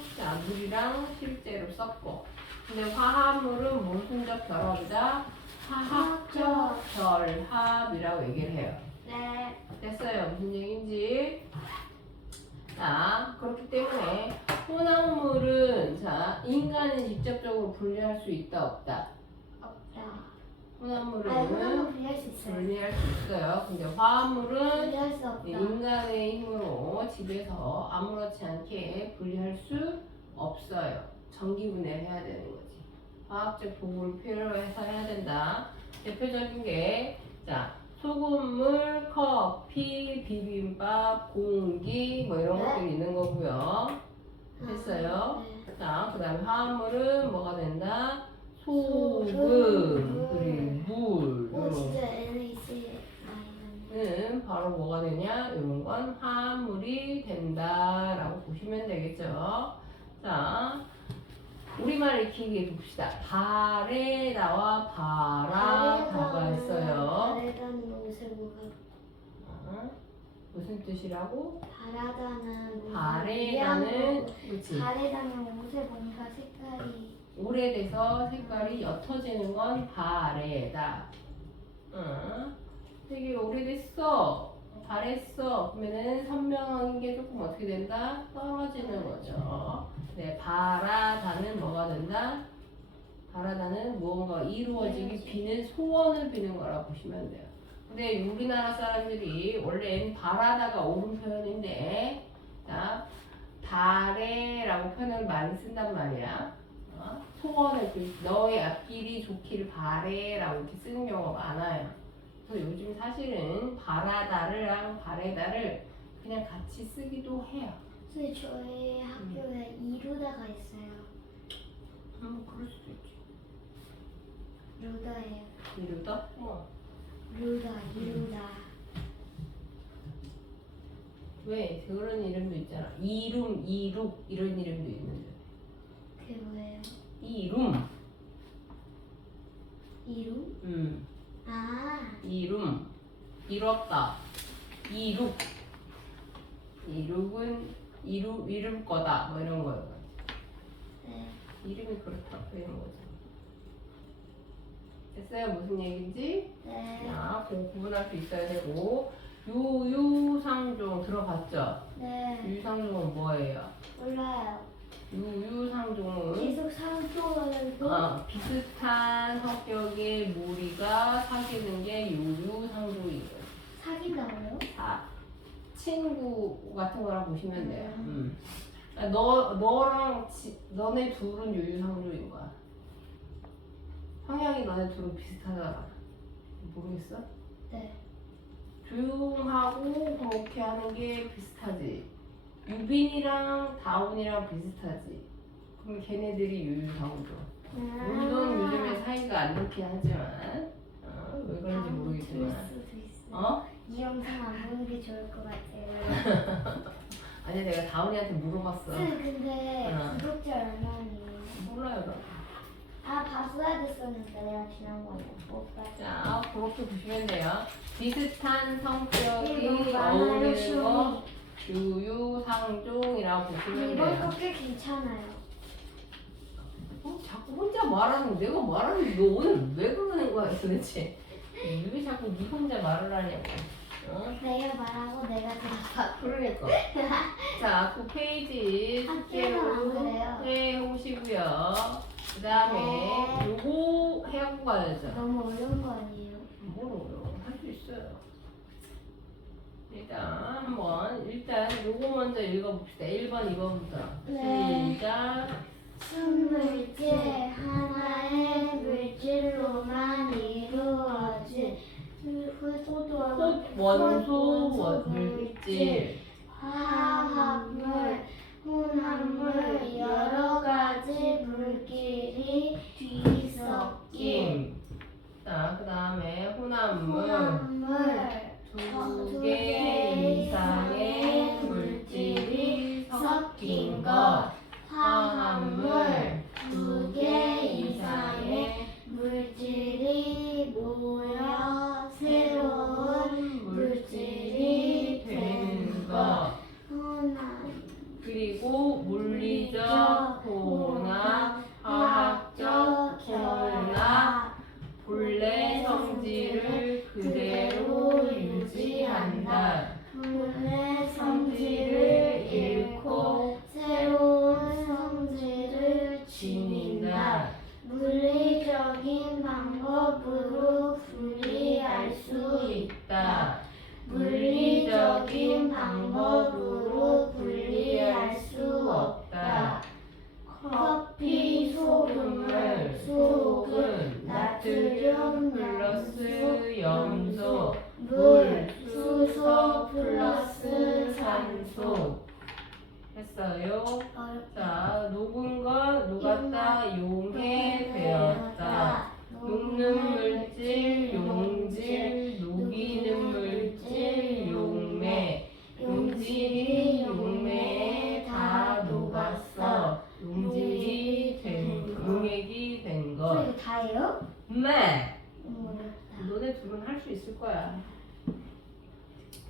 물이랑 실제로 섞고. 근데 화합물은 물순적 결합이다. 화학적 결합이라고 얘기를 해요. 네. 됐어요. 무슨 얘기인지. 자, 그렇기 때문에 혼합물은 자 인간은 직접적으로 분리할 수 있다 없다. 없다. 혼합물은 혼합물 분리할 수 있어요. 분리할 수 있어요. 근데 화합물은 분리할 수 없다. 인간의 힘으로 집에서 아무렇지 않게 분리할 수 없어요. 전기분해를 해야 되는 거지. 화학적 도구를 필요해서 해야 된다. 대표적인 게 자. 소금물, 커피, 비빔밥, 공기 뭐 이런 네. 것들이 있는 거고요. 됐어요. 네. 자, 그 다음에 화합물은 뭐가 된다? 소금, 소금, 그리고 물 오 진짜 NaC 이런 바로 뭐가 되냐? 이런 건 화합물이 된다라고 보시면 되겠죠. 자, 우리말 익히기 봅시다. 바래다와 바라다가 있어요. 바래다는 옷을 뭐가? 무슨 뜻이라고? 바라다는 뭐가 바래다는 거고, 그치. 바래다는 옷에 뭔가 색깔이. 오래돼서 색깔이 옅어지는 건 바래다. 되게 오래됐어. 바랬어. 그러면은 선명한 게 조금 어떻게 된다? 떨어지는 거죠. 네, 바라다는 뭐가 된다? 바라다는 무언가 이루어지기 비는 소원을 비는 거라 보시면 돼요. 근데 우리나라 사람들이 원래는 바라다가 옳은 표현인데 자 바래라고 표현을 많이 쓴단 말이야. 소원을 너의 앞길이 좋기를 바래라고 이렇게 쓰는 경우가 많아요. 그래서 요즘 사실은 바라다르랑 바래다를 그냥 같이 쓰기도 해요. 선생님 저희 학교에 이루다가 있어요. 그럴 수도 있지. 루다예요. 이루다? 루다. 왜? 그런 이름도 있잖아. 이룸, 이룩 이런 이름도 있는데. 그게 뭐예요? 이룸. 이루? 아, 이룸. 이뤘다. 이룩. 이룩은 이름 거다. 뭐 이런 거예요. 네. 이름이 그렇다. 이런 거죠. 됐어요? 무슨 얘기인지? 네. 자, 그 구분할 수 있어야 되고. 유유상종 들어봤죠? 네. 유유상종은 뭐예요? 몰라요. 유유상종은 계속 상토하는 비슷한 성격의 무리가 사귀는 게 유유상종이에요. 사귄다고요? 친구 같은 거랑 보시면 돼요. 너랑 너네 둘은 유유상종인 거야. 성향이 너네 둘은 비슷하잖아. 모르겠어? 네. 조용하고 그렇게 하는 게 비슷하지. 유빈이랑 다운이랑 비슷하지. 그럼 걔네들이 유유상종. 물론 요즘에 사이가 안 좋긴 하지만 왜 그런지 모르겠지만. 수도 있어요. 이 영상 안 보는 게 좋을 것 같아요. 아니 내가 다운이한테 물어봤어. 근데 구독자 얼마니? 몰라요 나. 봤어야 됐었는데 내가 지난번에 못 봤어. 자 그렇게 보시면 돼요. 비슷한 성격이 이거 많아요, 어울리는 거 유유상종이라고 보시면 이번 돼요. 거꽤 괜찮아요. 자꾸 혼자 말하는 내가 말하는 너 오늘 왜 그러는 거야 도대체? 왜 자꾸 네 혼자 말을 하냐고. 내가 말하고 내가 들어봐. 그러니까. 자, 그 페이지 학교는 안 그래요. 해오시고요. 그 다음에 네. 요거 해갖고 가야죠. 너무 어려운 거 아니에요? 뭐로 할 수 있어요. 일단 요거 먼저 읽어봅시다. 1번, 2번부터. 네. 시작. 순물질 하나의 물질로만 이루어진 원소 물질 화합물, 혼합물, 여러 가지 물질이 뒤섞인 자, 그 다음에 혼합물 혼합물 두 개 이상의 물질이 섞인 것. 화합물 두 개 이상의 물질이 모여 새로운 물질이 되는 것. 그리고 물리적 혼합, 화학적 혼합, 본래 성질을 그대로 유지한다. 본래 성질을 잃고 새로운 성질을 지닌다. 물리적인 방법으로 분리할 수 있다. 물리적인 방법으로 분리할 수 없다. 커피 소금을 소금, 나트륨 플러스 염소, 물, 수소 플러스 산소. 했어요. 자, 녹은 것 녹았다 용해되었다. 녹는 물질 용질, 녹이는 물질 용매, 용질이 용매에 다 녹았어. 용액이 된 것. 이거 다예요? 네. 어렵다. 너네 둘은 할 수 있을 거야.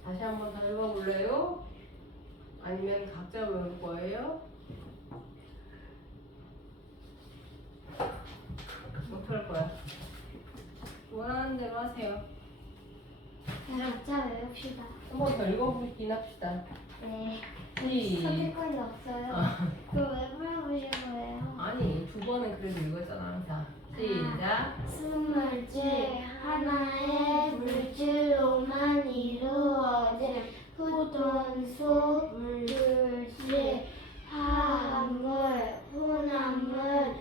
다시 한번 더 읽어볼래요? 아니면 각자 외울 거예요? 어떡할 거야? 원하는 대로 하세요. 그냥 각자 외웁시다. 한 번 더 읽어보긴 합시다. 네. 시. 선택권이 없어요. 그럼 왜 물어보실 거예요? 아니, 두 번은 그래도 읽었잖아, 항상. 시작. 순물질 하나의 물질로만 이루어진 포톤소 물질 화합물 혼합물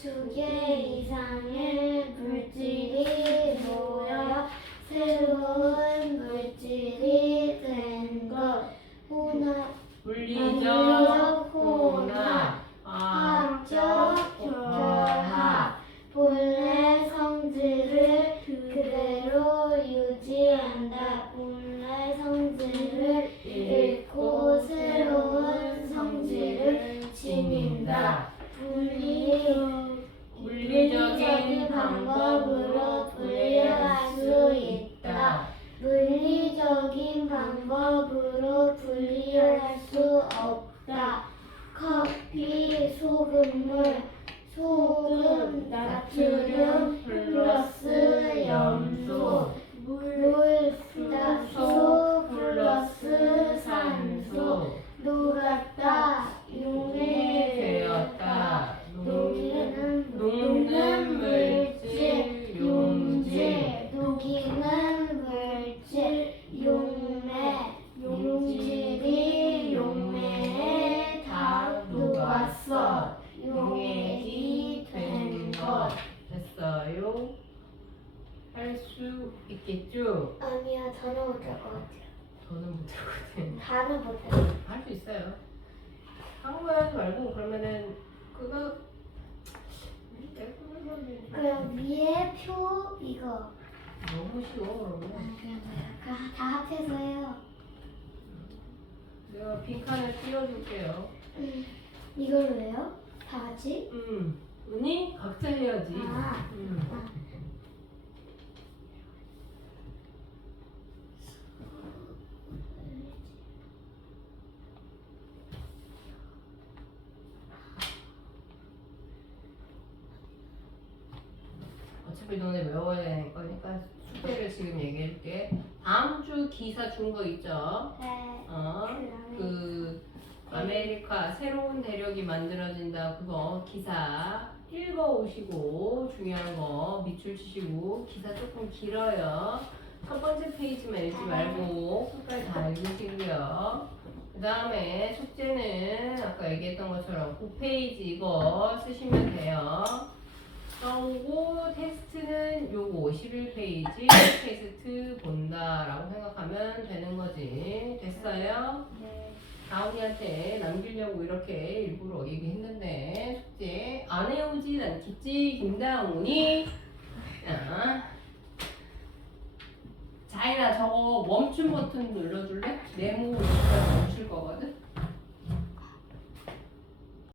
2개 이상의 물질이 모여 새로운 물질이 된 것. 물리적 혼합, 화학적 결합, 본래 성질을 그대로 유지한다. 본래 성질을 잃고 새로운 성질을 지닌다. 물리적인 방법으로 분리할 수 있다. 물리적인 방법으로 분리할 수 없다. 커피, 소금물, 소금, 나트륨 플러스 염소, 물, 수소 플러스 산소, 녹았다, 용해되었다. 녹는 물질, 용질, 녹이는 물질, 용매, 용질이 용매에 다 녹았어. 용액이 된 것. 됐어요? 할 수 있겠죠? 아니야, 저는 못할 것 같아요. 저는 못하거든. 다는 못해요. 할 수 있어요. 한국말 하지 말고 그러면은 그거 그럼 위에 표 이거. 너무 쉬워 그러면. 그냥 다 합해서 해요. 내가 빈칸을 띄워줄게요. 이걸로 해요? 다 같이? 은이 각자 해야지. 아. 어차피 너네 외워야 되는 거니까 숙제를 지금 얘기해줄게. 다음 주 기사 준 거 있죠? 네. 그 아메리카 새로운 대륙이 만들어진다 그거 기사 읽어오시고 중요한 거 밑줄 치시고 기사 조금 길어요. 첫 번째 페이지만 읽지 말고 끝까지 다 읽으시고요. 그 다음에 숙제는 아까 얘기했던 것처럼 9페이지 이거 쓰시면 돼요. 써오고 테스트는 요거 11페이지 테스트 본다라고 생각하면 되는 거지. 됐어요? 네. 다운이한테 남기려고 이렇게 일부러 얘기했는데 숙제 안 해오진 않겠지 김다운이. 자이나 저거 멈춤 버튼 눌러줄래? 네모 멈출 거거든.